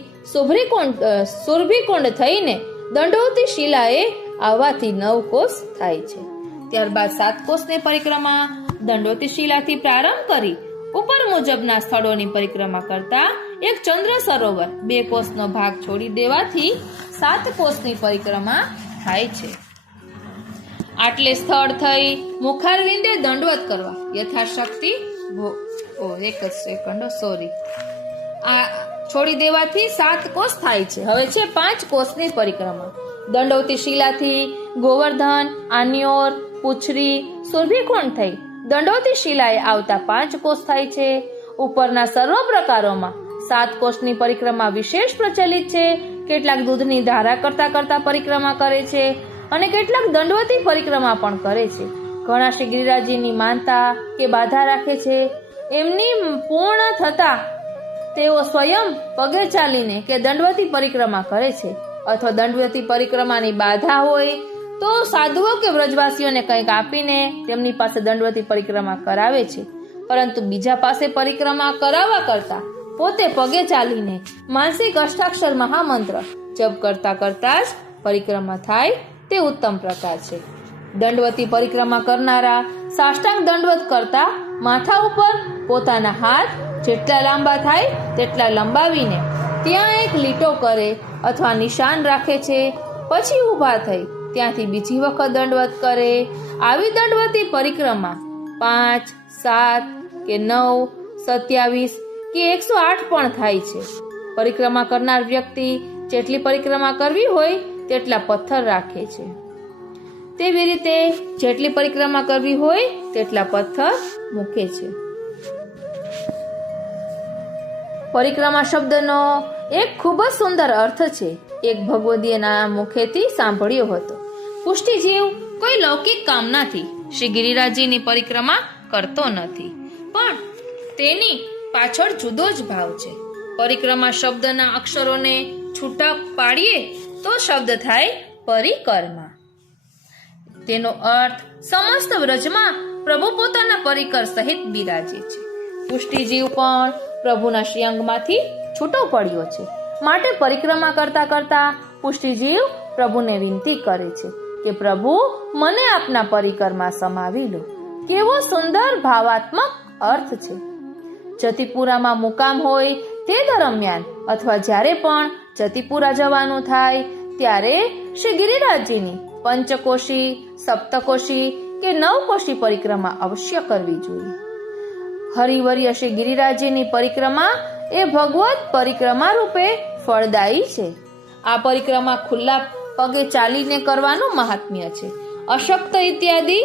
સુરભીકુંડ થઈને દંડવતી શિલાએ આવવાથી 9 કોસ થાય છે. ત્યારબાદ 7 કોસની પરિક્રમા દંડવતી શિલાથી પ્રારંભ કરી ઉપર મુજબના સ્થળોની પરિક્રમા કરતા એક ચંદ્ર સરોવર 2 કોસનો ભાગ છોડી દેવાથી 7 કોસની પરિક્રમા થાય છે. આટલે સ્થળ થઈ મુખારવિંદે દંડવત કરવા યથાશક્તિ આ છોડી દેવાથી 7 કોસ થાય છે. હવે છે 5 કોસની પરિક્રમા. દંડવતી શિલાથી ગોવર્ધન, આન્યોર, પુછરી, સુરભીકુંડ થઈ દંડવતી શિલાએ આવતા 5 કોસ થાય છે. ઉપરના સર્વ પ્રકારોમાં 7 કોસની પરિક્રમા વિશેષ પ્રચલિત છે. કેટલાક દૂધની ધારા કરતા પરિક્રમા કરે છે અને કેટલાક દંડવતી પરિક્રમા પણ કરે છે. ઘણા શ્રી ગિરિરાજજીની માનતા કે બાધા રાખે છે. એમની પૂર્ણ થતા તેઓ સ્વયં પગે ચાલીને કે દંડવતી પરિક્રમા કરે છે. અથવા દંડવતી પરિક્રમાની બાધા હોય તો સાધુઓ કે વ્રજવાસીઓને કંઈક આપીને તેમની પાસે દંડવતી પરિક્રમા કરાવે છે. પરંતુ બીજા પાસે પરિક્રમા કરાવવા કરતા પોતે પગે ચાલીને માનસિક અષ્ટાક્ષર મહામંત્ર જપ કરતા જ પરિક્રમા થાય તે ઉત્તમ પ્રકાર છે. દંડવતી પરિક્રમા કરનારા સાષ્ટાંગ દંડવત કરતા માથા ઉપર પોતાના હાથ જેટલા લાંબા થાય તેટલા લંબાવીને ત્યાં એક લીટો કરે અથવા નિશાન રાખે છે. પછી ઊભા થઈ ત્યાંથી બીજી વખત દંડવત કરે. આવી દંડવતી પરિક્રમા 5, 7 કે 9, 27 કે 108 પણ થાય છે. પરિક્રમા કરનાર વ્યક્તિ જેટલી પરિક્રમા કરવી હોય તેટલા પથ્થર રાખે છે. તેવી રીતે જેટલી પરિક્રમા કરવી હોય તેટલા પથ્થર મૂકે છે. પરિક્રમા શબ્દનો એક ખૂબ જ સુંદર અર્થ છે. એક ભગવદીયના મુખેથી સાંભળ્યો હતો. પુષ્ટિજીવ કોઈ લૌકિક કામનાથી શ્રી ગિરિરાજજીની પરિક્રમા કરતો નથી, પણ તેની પાછળ જુદો જ ભાવ છે. પરિક્રમા શબ્દના અક્ષરોને છૂટા પાડીએ તો શબ્દ થાય પરિકર્મા. તેનો અર્થ સમસ્ત વ્રજમાં પ્રભુ પોતાના પરિકર સહિત બિરાજે છે. પુષ્ટિજીવ પણ પ્રભુના શ્રીઅંગમાંથી છૂટો પડ્યો છે. માટે પરિક્રમા કરતા પુષ્ટિજીવ પ્રભુને વિનંતી કરે છે કે પ્રભુ મને આપના પરિકરમાં સમાવી લો. કેવો સુંદર ભાવાત્મક અર્થ છે. જતીપુરામાં મુકામ હોય તે દરમિયાન અથવા જ્યારે પણ જતીપુરા જવાનું થાય ત્યારે શ્રી ગિરિરાજજીની પંચકોશી, સપ્તકોશી કે નવકોશી પરિક્રમા અવશ્ય કરવી જોઈએ. હરિવર્ય શ્રી ગિરિરાજજીની પરિક્રમા એ ભગવત પરિક્રમા રૂપે ફળદાયી છે. આ પરિક્રમા ખુલ્લા પગે ચાલીને કરવાનું મહાત્મ્ય છે. અશક્ત ઇત્યાદિ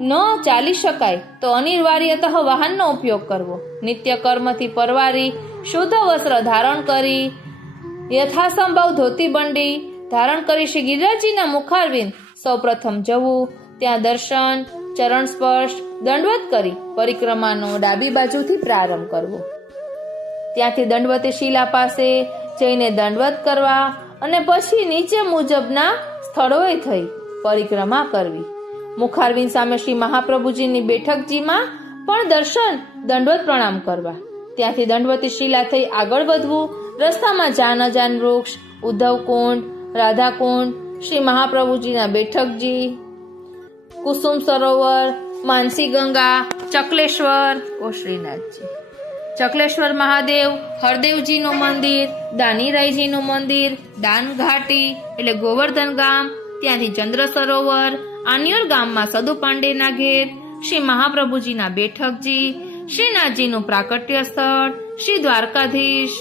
ન ચાલી શકાય તો અનિવાર્યતઃ વાહનનો ઉપયોગ કરવો. નિત્ય કર્મથી પરવારી શુદ્ધ વસ્ત્ર ધારણ કરી યથાસંભવ ધોતી બંડી ધારણ કરી શ્રી ગિરિરાજજીના મુખારવિંદ સૌપ્રથમ જવું, ત્યાં દર્શન, ચરણ સ્પર્શ, દંડવત કરી પરિક્રમાનો ડાબી બાજુથી પ્રારંભ કરવો. ત્યાંથી દંડવતી શિલા પાસે જઈને દંડવત કરવા અને પછી નીચે મુજબના સ્થળોએ થઈ પરિક્રમા કરવી. મુખારવિંદ સામે શ્રી મહાપ્રભુજીની બેઠકજીમાં પણ દર્શન, દંડવત પ્રણામ કરવા. ત્યાંથી દંડવતી શિલા થઈ આગળ વધવું. રસ્તામાં જાન અજાન વૃક્ષ, ઉદ્ધવ કુંડ, રાધાકુંડ, શ્રી મહાપ્રભુજીના બેઠકજી, કુસુમ સરોવર, માનસી ગંગા, ચકલેશ્વર ઓ શ્રીનાથજી, ચકલેશ્વર મહાદેવ, હરદેવજીનું મંદિર, દાનીરાયજીનું મંદિર, દાન ઘાટી એટલે ગોવર્ધન ગામ, ત્યાંથી ચંદ્ર સરોવર, આનિયર ગામમાં સદુ પાંડેના ઘેર, શ્રી મહાપ્રભુજીના બેઠકજી, શ્રીનાથજીનું પ્રાકટ્ય સ્થળ, શ્રી દ્વારકાધીશ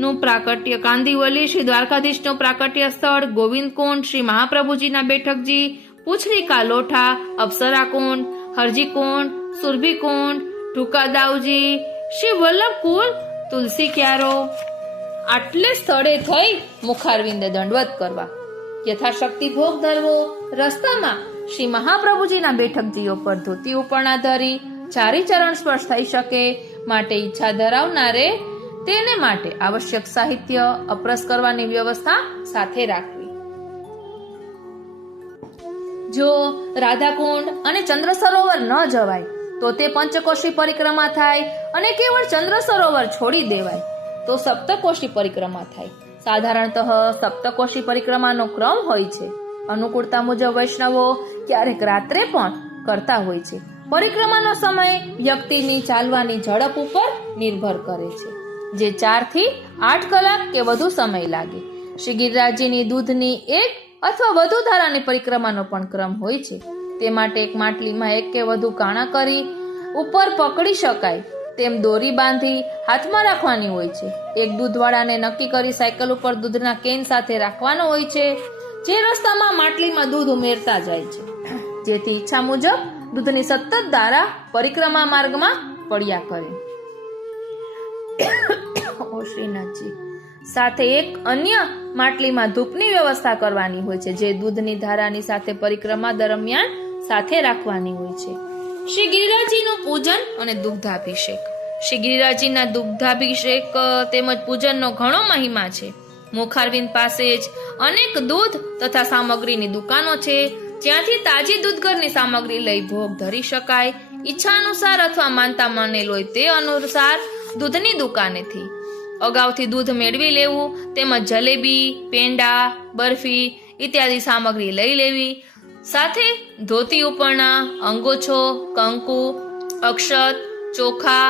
નું પ્રાકટ્ય કાંદિવલી, શ્રી દ્વારકાધીશનું પ્રાકટ્ય સ્થળ, ગોવિંદ કુંડ, શ્રી મહાપ્રભુજીના બેઠકજી, પુછરીકા લોઠા, અપ્સરા કુંડ, હરજી કુંડ, સુરભી કુંડ, ટુકાદાવજી, શ્રી વલ્લભ કુલ, તુલસી ક્યારો. આટલે સ્થળે થઈ મુખારવિંદે દંડવત કરવા. યથાશક્તિ ભોગ ધરવો. રસ્તામાં શ્રી મહાપ્રભુજીના બેઠકજીઓ પર ધોતી ઉપરણા ધરી ચારી ચરણ સ્પર્શ થઈ શકે માટે ઈચ્છા ધરાવનારે તેને માટે આવશ્યક સાહિત્ય અપરસ કરવાની વ્યવસ્થા સાથે રાખવી. જો રાધાકુંડ અને ચંદ્ર સરોવર ન જવાય તો તે પંચકોશી પરિક્રમા થાય અને કેવળ ચંદ્ર સરોવર છોડી દેવાય તો સપ્તકોશી પરિક્રમા થાય. સાધારણતઃ સપ્તકોશી પરિક્રમાનો ક્રમ હોય છે. અનુકૂળતા મુજબ વૈષ્ણવો ક્યારેક રાત્રે પણ કરતા હોય છે. પરિક્રમાનો સમય વ્યક્તિની ચાલવાની ઝડપ ઉપર નિર્ભર કરે છે, જે 4 થી 8 કલાક કે વધુ સમય લાગે. શ્રી ગિરિરાજજીની દૂધની 1 અથવા વધુ ધારાની પરિક્રમાનો પણ ક્રમ હોય છે. તે માટે એક માટલીમાં 1 કે વધુ કાણા કરી ઉપર પકડી શકાય તેમ દોરી બાંધી હાથમાં રાખવાની હોય છે. એક દૂધવાળાને નક્કી કરી સાયકલ ઉપર દૂધના કેન સાથે રાખવાનો હોય છે, જે રસ્તામાં માટલીમાં દૂધ ઉમેરતા જાય છે, જેથી ઈચ્છા મુજબ દૂધની સતત ધારા પરિક્રમા માર્ગમાં પડ્યા કરે. ઓ શ્રીનાથજી. સાથે એક અન્ય માટલીમાં ધૂપની વ્યવસ્થા કરવાની હોય છે, જે દૂધની ધારાની સાથે પરિક્રમા દરમિયાન સાથે રાખવાની હોય છે. શ્રી ગિરિરાજજીનું પૂજન અને દુગ્ધાભિષેક. શ્રી ગિરિરાજજીના દુગ્ધાભિષેક તેમજ પૂજનનો ઘણો મહિમા છે. મુખારવિંદ પાસે જ અનેક દૂધ તથા સામગ્રીની દુકાનો છે, જ્યાંથી તાજી દૂધઘરની સામગ્રી લઈ ભોગ ધરી શકાય. ઈચ્છા અનુસાર અથવા માનતા માનેલ હોય તે અનુસાર દૂધની દુકાનેથી અગાઉથી દૂધ મેળવી લેવું, તેમજ જલેબી, પેંડા, બરફી ઇત્યાદિ સામગ્રી લઈ લેવી. સાથે ધોતી ઉપરણા, અંગોછો, કંકુ, અક્ષત, ચોખા,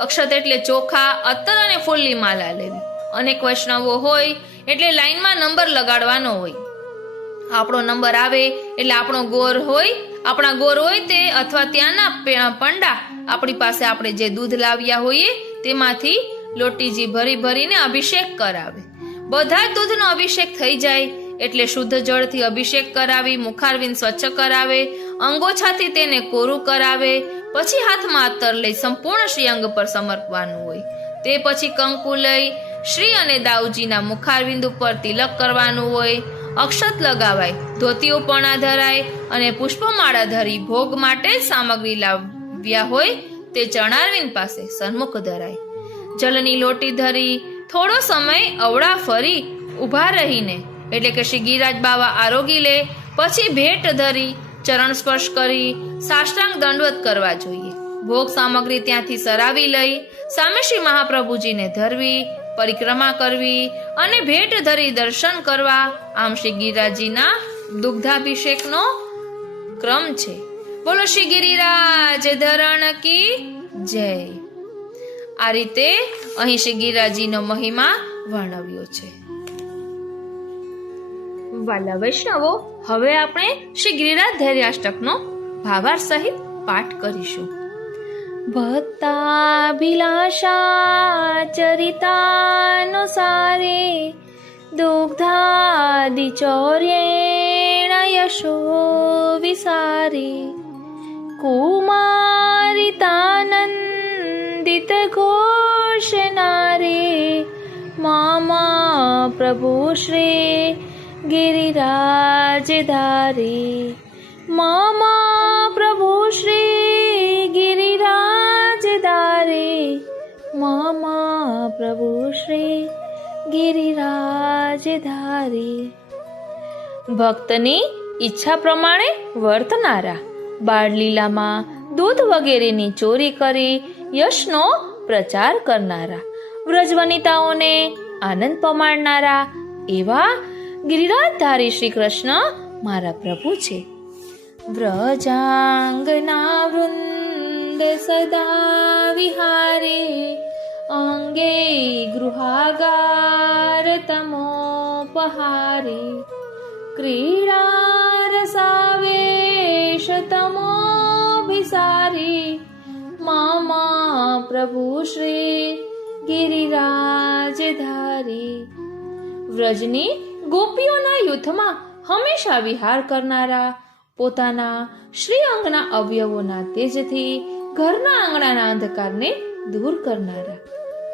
અક્ષત એટલે ચોખા, અત્તર અને ફૂલની માલા લેવી. અનેક વૈષ્ણવો હોય એટલે લાઈનમાં નંબર લગાડવાનો હોય. આપણો નંબર આવે એટલે આપણા ગોર હોય તે અથવા ત્યાંના પંડા આપણી પાસે આપણે જે દૂધ લાવ્યા હોઈએ તેમાંથી લોટીજી ભરી ભરીને અભિષેક કરાવે. બધા દૂધનો અભિષેક થઈ જાય એટલે શુદ્ધ જળથી અભિષેક કરાવી મુખારવિંદ સ્વચ્છ કરાવે, અંગોછાથી તેને કોરું કરાવે. પછી હાથમાં અત્તર લઈ સંપૂર્ણ શ્રીઅંગ પર સમર્પવાનું હોય. તે પછી કંકુ લઈ શ્રી અને દાઉજીના મુખારવિંદ ઉપર તિલક કરવાનું હોય. અક્ષત લગાવાય, ધોતી ઉપરણા ધરાય અને પુષ્પમાળા ધરી ભોગ માટે જ સામગ્રી લાવ્યા હોય તે ચરણારવિંદ પાસે સન્મુખ ધરાય. જલની લોટી ધરી થોડો સમય અવળા ફરી ઊભા રહીને એટલે કે શ્રી ગિરિરાજ બાવા આરોગી લે. પછી ભેટ ધરી ચરણ સ્પર્શ કરી સાષ્ટાંગ દંડવત કરવા જોઈએ. ભોગ સામગ્રી ત્યાંથી સરાવી લઈ સામે શ્રી મહાપ્રભુજીને ધરવી, પરિક્રમા કરવી અને ભેટ ધરી દર્શન કરવા. આમ શ્રી ગિરિરાજજીના દુગ્ધાભિષેકનો ક્રમ છે. બોલો શ્રી ગિરિરાજ ધરણ કી જય. આ રીતે અહીં શ્રી ગિરિરાજજીનો મહિમા વર્ણવ્યો છે. વાલા વૈષ્ણવો, હવે આપણે શ્રી ગિરિરાજ ધૈર્યાષ્ટકનો ભાવાર્થ સહિત પાઠ કરીશું. ભક્તાભિલાષા ચરિતાનુસારે દુગ્ધાદિ ચૌર્યેણ યશો વિસારે કુમારિતાનંદિત ઘોષનારે મામા પ્રભુ શ્રી गिरिराज धारे मामा प्रभु श्री गिरिराज धारे मामा प्रभु श्री गिरिराज धारे. ભક્તની ઈચ્છા પ્રમાણે વર્તનારા, બાળલીલામાં દૂધ વગેરેની ચોરી કરી યશનો પ્રચાર કરનારા, વ્રજવનિતાઓને આનંદ પમાડનારા એવા ગિરિરાજધારી શ્રી કૃષ્ણ મારા પ્રભુ છે. વ્રજાંગના વૃંદ સદા વિહારે અંગે ગૃહાગાર તમોપહારે ક્રીડા રસાવેશ તમોભિસારી મામા પ્રભુ શ્રી ગિરિરાજ ધારી. વ્રજની ગોપીઓના યુથમાં હંમેશા વિહાર કરનારા, પોતાના શ્રી અંગના અવયવોના તેજથી ઘરના આંગણાના અંધકારને દૂર કરનારા,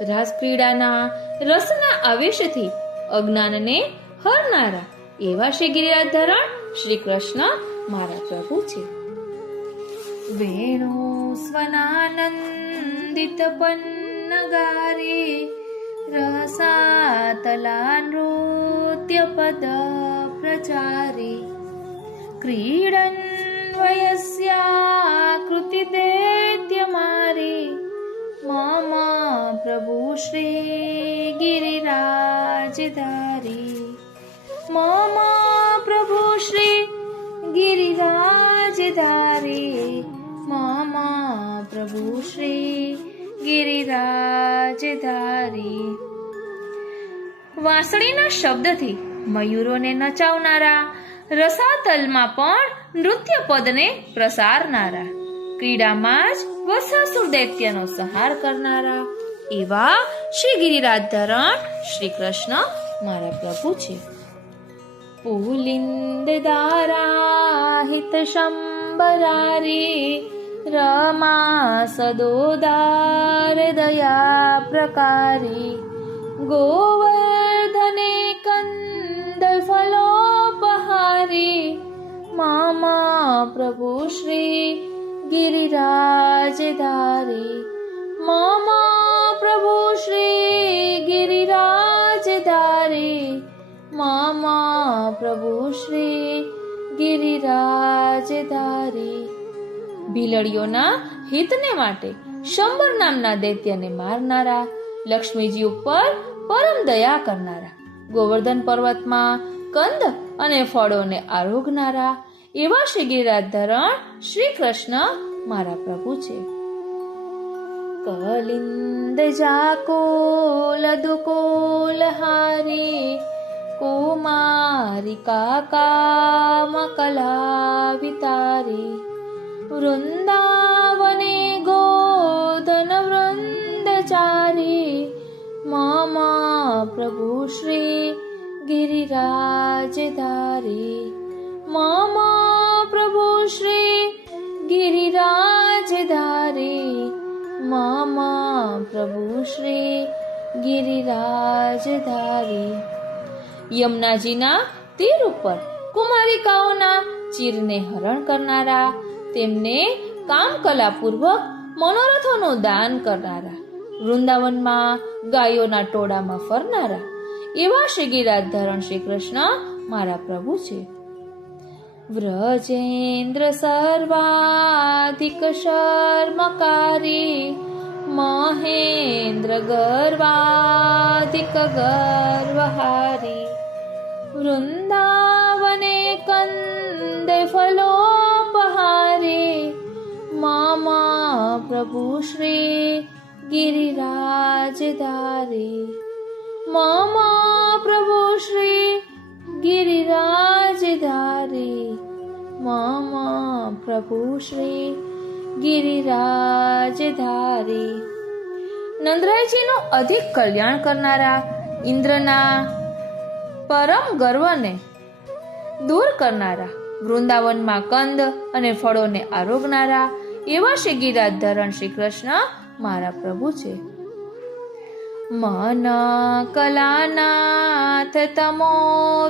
રાસક્રીડાના રસના આવેશથી અજ્ઞાનને હરનારા એવા શ્રી ગિરિરાજધરણ શ્રી કૃષ્ણ મારા પ્રભુ છે. વેણુ સ્વનાનંદિત પન્નગારે રસાતલા નૃત્ય પદ પ્રચારે ક્રીડન વયસ્યાકૃતિ દૈત્ય મારે મામા પ્રભુ શ્રી ગિરિરાજ ધારી મામા પ્રભુ શ્રી ગિરિરાજ ધારી મામા પ્રભુ શ્રી ગિરિરાજ ધારી. વાંસળીના શબ્દથી મયુરોને નચાવનારા, રસાતલમાં પણ નૃત્ય પદને પ્રસારનારા, ક્રીડામાં જ વત્સાસુર દૈત્યનો સંહાર કરનારા એવા શ્રી ગિરિરાજધરણ શ્રી કૃષ્ણ મારા પ્રભુ છે. પુલિંદ દારાહિત શંબરારી રમા સદોદાર દયા પ્રકારી ગોવર્ધને કંદ ફલોપહારી મામા પ્રભુ શ્રી ગિરિરાજ ધારી મામા પ્રભુ શ્રી ગિરિરાજ ધારી મામા પ્રભુ શ્રી ગિરિરાજ ધારી. ભીલડીઓના હિતને માટે શંબર નામના દૈત્યને મારનારા, લક્ષ્મીજી ઉપર પરમ દયા કરનારા, ગોવર્ધન પર્વતમાં કંદ અને ફળોને આરોગનારા એવા શ્રી ગિરિરાજધરણ શ્રી કૃષ્ણ મારા પ્રભુ છે. કલિંદ જાકોલ દુકોલ હારી કુમારિકા કામ કલા વિતારી વૃંદાવને ગોધન વૃંદચારી મામા પ્રભુ શ્રી ગિરિરાજ ધારી મામા પ્રભુ શ્રી ગિરિરાજ ધારી મામા પ્રભુ શ્રી ગિરિરાજ ધારી. યમુનાજીના તીર ઉપર કુમારિકાઓના ચીરને હરણ કરનારા, તેમને કામકલાપૂર્વક મનોરથોનું દાન કરનારા, વૃંદાવનમાં ગાયોના ટોળામાં ફરનારા એવા શ્રી ગિરિરાજધરણ શ્રી કૃષ્ણ મારા પ્રભુ છે. વ્રજેન્દ્ર સર્વાધિક શર્મકારી મહેન્દ્ર ગર્વાધિક ગર્વહારી વૃંદાવને કંદ ફલોપહારી પ્રભુ શ્રી ગિરિરાજધારી મમ પ્રભુ શ્રી ગિરિરાજધારી મમ પ્રભુ શ્રી ગિરિરાજધારી. નંદરાયજીનું અધિક કલ્યાણ કરનારા, ઇન્દ્રના પરમ ગર્વને દૂર કરનારા, વૃંદાવનમાં કંદ અને ફળોને આરોગનારા એવા શ્રી ગિરિરાજધરણ શ્રી કૃષ્ણ મારા પ્રભુ છે. મન કલાનાથ તમો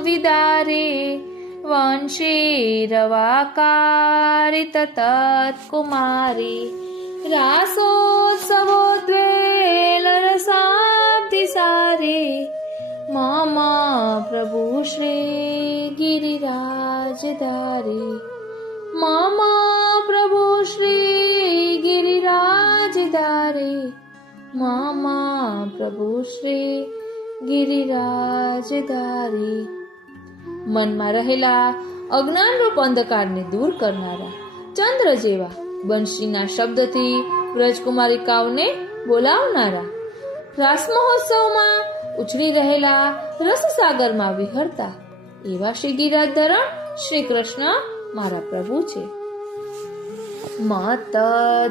વિદારે વંશી રવાકારિત તત્કુમારી રાસોત્સવોદ્વેલ રસાબ્ધિ સારે મમ પ્રભુ શ્રી ગિરિરાજધારી મમ પ્રભુ શ્રી ગિરિરાજધારી મમ પ્રભુ શ્રી ગિરિરાજધારી. મનમાં રહેલા અજ્ઞાનરૂપ અંધકારને દૂર કરનારા, ચંદ્ર જેવા બંશીના શબ્દથી વ્રજકુમારિકાઓને બોલાવનારા, રાસ મહોત્સવમાં ઉછળી રહેલા રસસાગરમાં વિહરતા એવા શ્રી ગિરિરાજધરણ શ્રી કૃષ્ણ મારા પ્રભુ છે. મત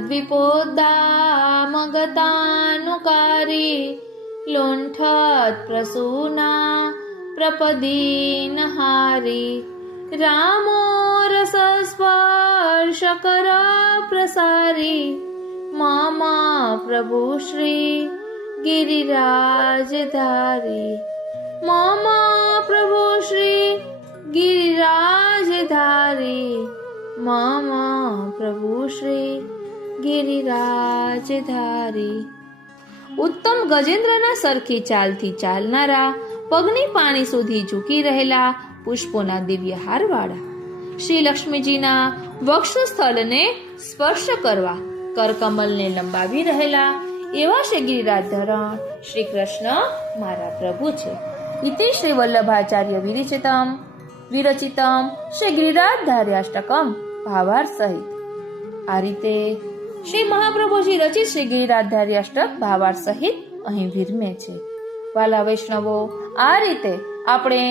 દ્વિપોદામગતાનુકારી લુંઠત પ્રસૂના પ્રપદીનહારી રામો રસસ્પર્શકર પ્રસારી મમ પ્રભુ શ્રી ગિરિરાજધારી મમ પ્રભુ શ્રી ગિરિરાજધારી મમ પ્રભુ શ્રી ગિરિરાજધારી. ઉત્તમ ગજેન્દ્રના સરખી ચાલથી ચાલનારા, પગની પાણી સુધી ઝૂકી રહેલા પુષ્પોના દિવ્ય હારવાળા, શ્રી લક્ષ્મીજીના વક્ષસ્થળને સ્પર્શ કરવા કરકમલને લંબાવી રહેલા એવા શ્રી ગિરિરાજધરણ શ્રી કૃષ્ણ મારા પ્રભુ છે. ઇતિ શ્રી વલ્લભાચાર્ય વિરચિતમ શ્રી ગિરિરાજધાર્યાષ્ટકમ ભાવાર્થ સહિત. આ રીતે શ્રી મહાપ્રભુજી રચિત શ્રી ગિરિરાજધાર્યાષ્ટક ભાવાર્થ સહિત અહીં વિરમે છે. વાલા વૈષ્ણવો, આ રીતે આપણે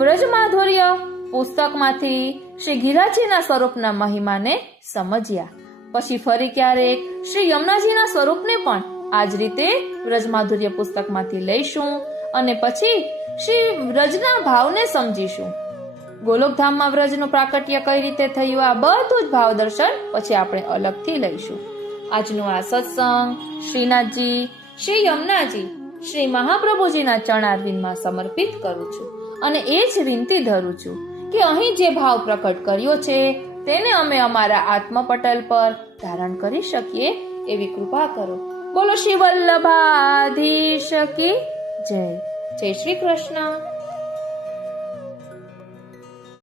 વ્રજમાધુર્ય પુસ્તકમાંથી શ્રી ગિરિરાજજીના સ્વરૂપના મહિમાને સમજ્યા. પછી ફરી ક્યારેક શ્રી યમુનાજીના સ્વરૂપને પણ આ જ રીતે વ્રજમાધુર્ય પુસ્તકમાંથી લઈશું અને પછી શ્રી વ્રજના ભાવને સમજીશું. ગોલોકધામમાં વ્રજનું પ્રાકટ્ય કઈ રીતે થયું, આ બધું જ ભાવ દર્શન પછી આપણે અલગથી લઈશું. આજનો આ સત્સંગ શ્રીનાથજી, શ્રી યમુનાજી, શ્રી મહાપ્રભુજીના ચરણારવિંદમાં સમર્પિત કરું છું અને એ જ વિનંતી ધરું છું કે અહીં જે ભાવ પ્રકટ કર્યો છે તેને અમે અમારા આત્મપટલ પર ધારણ કરી શકીએ એવી કૃપા કરો. બોલો શ્રી વલ્લભાધીશ કી જય. જય શ્રી કૃષ્ણ.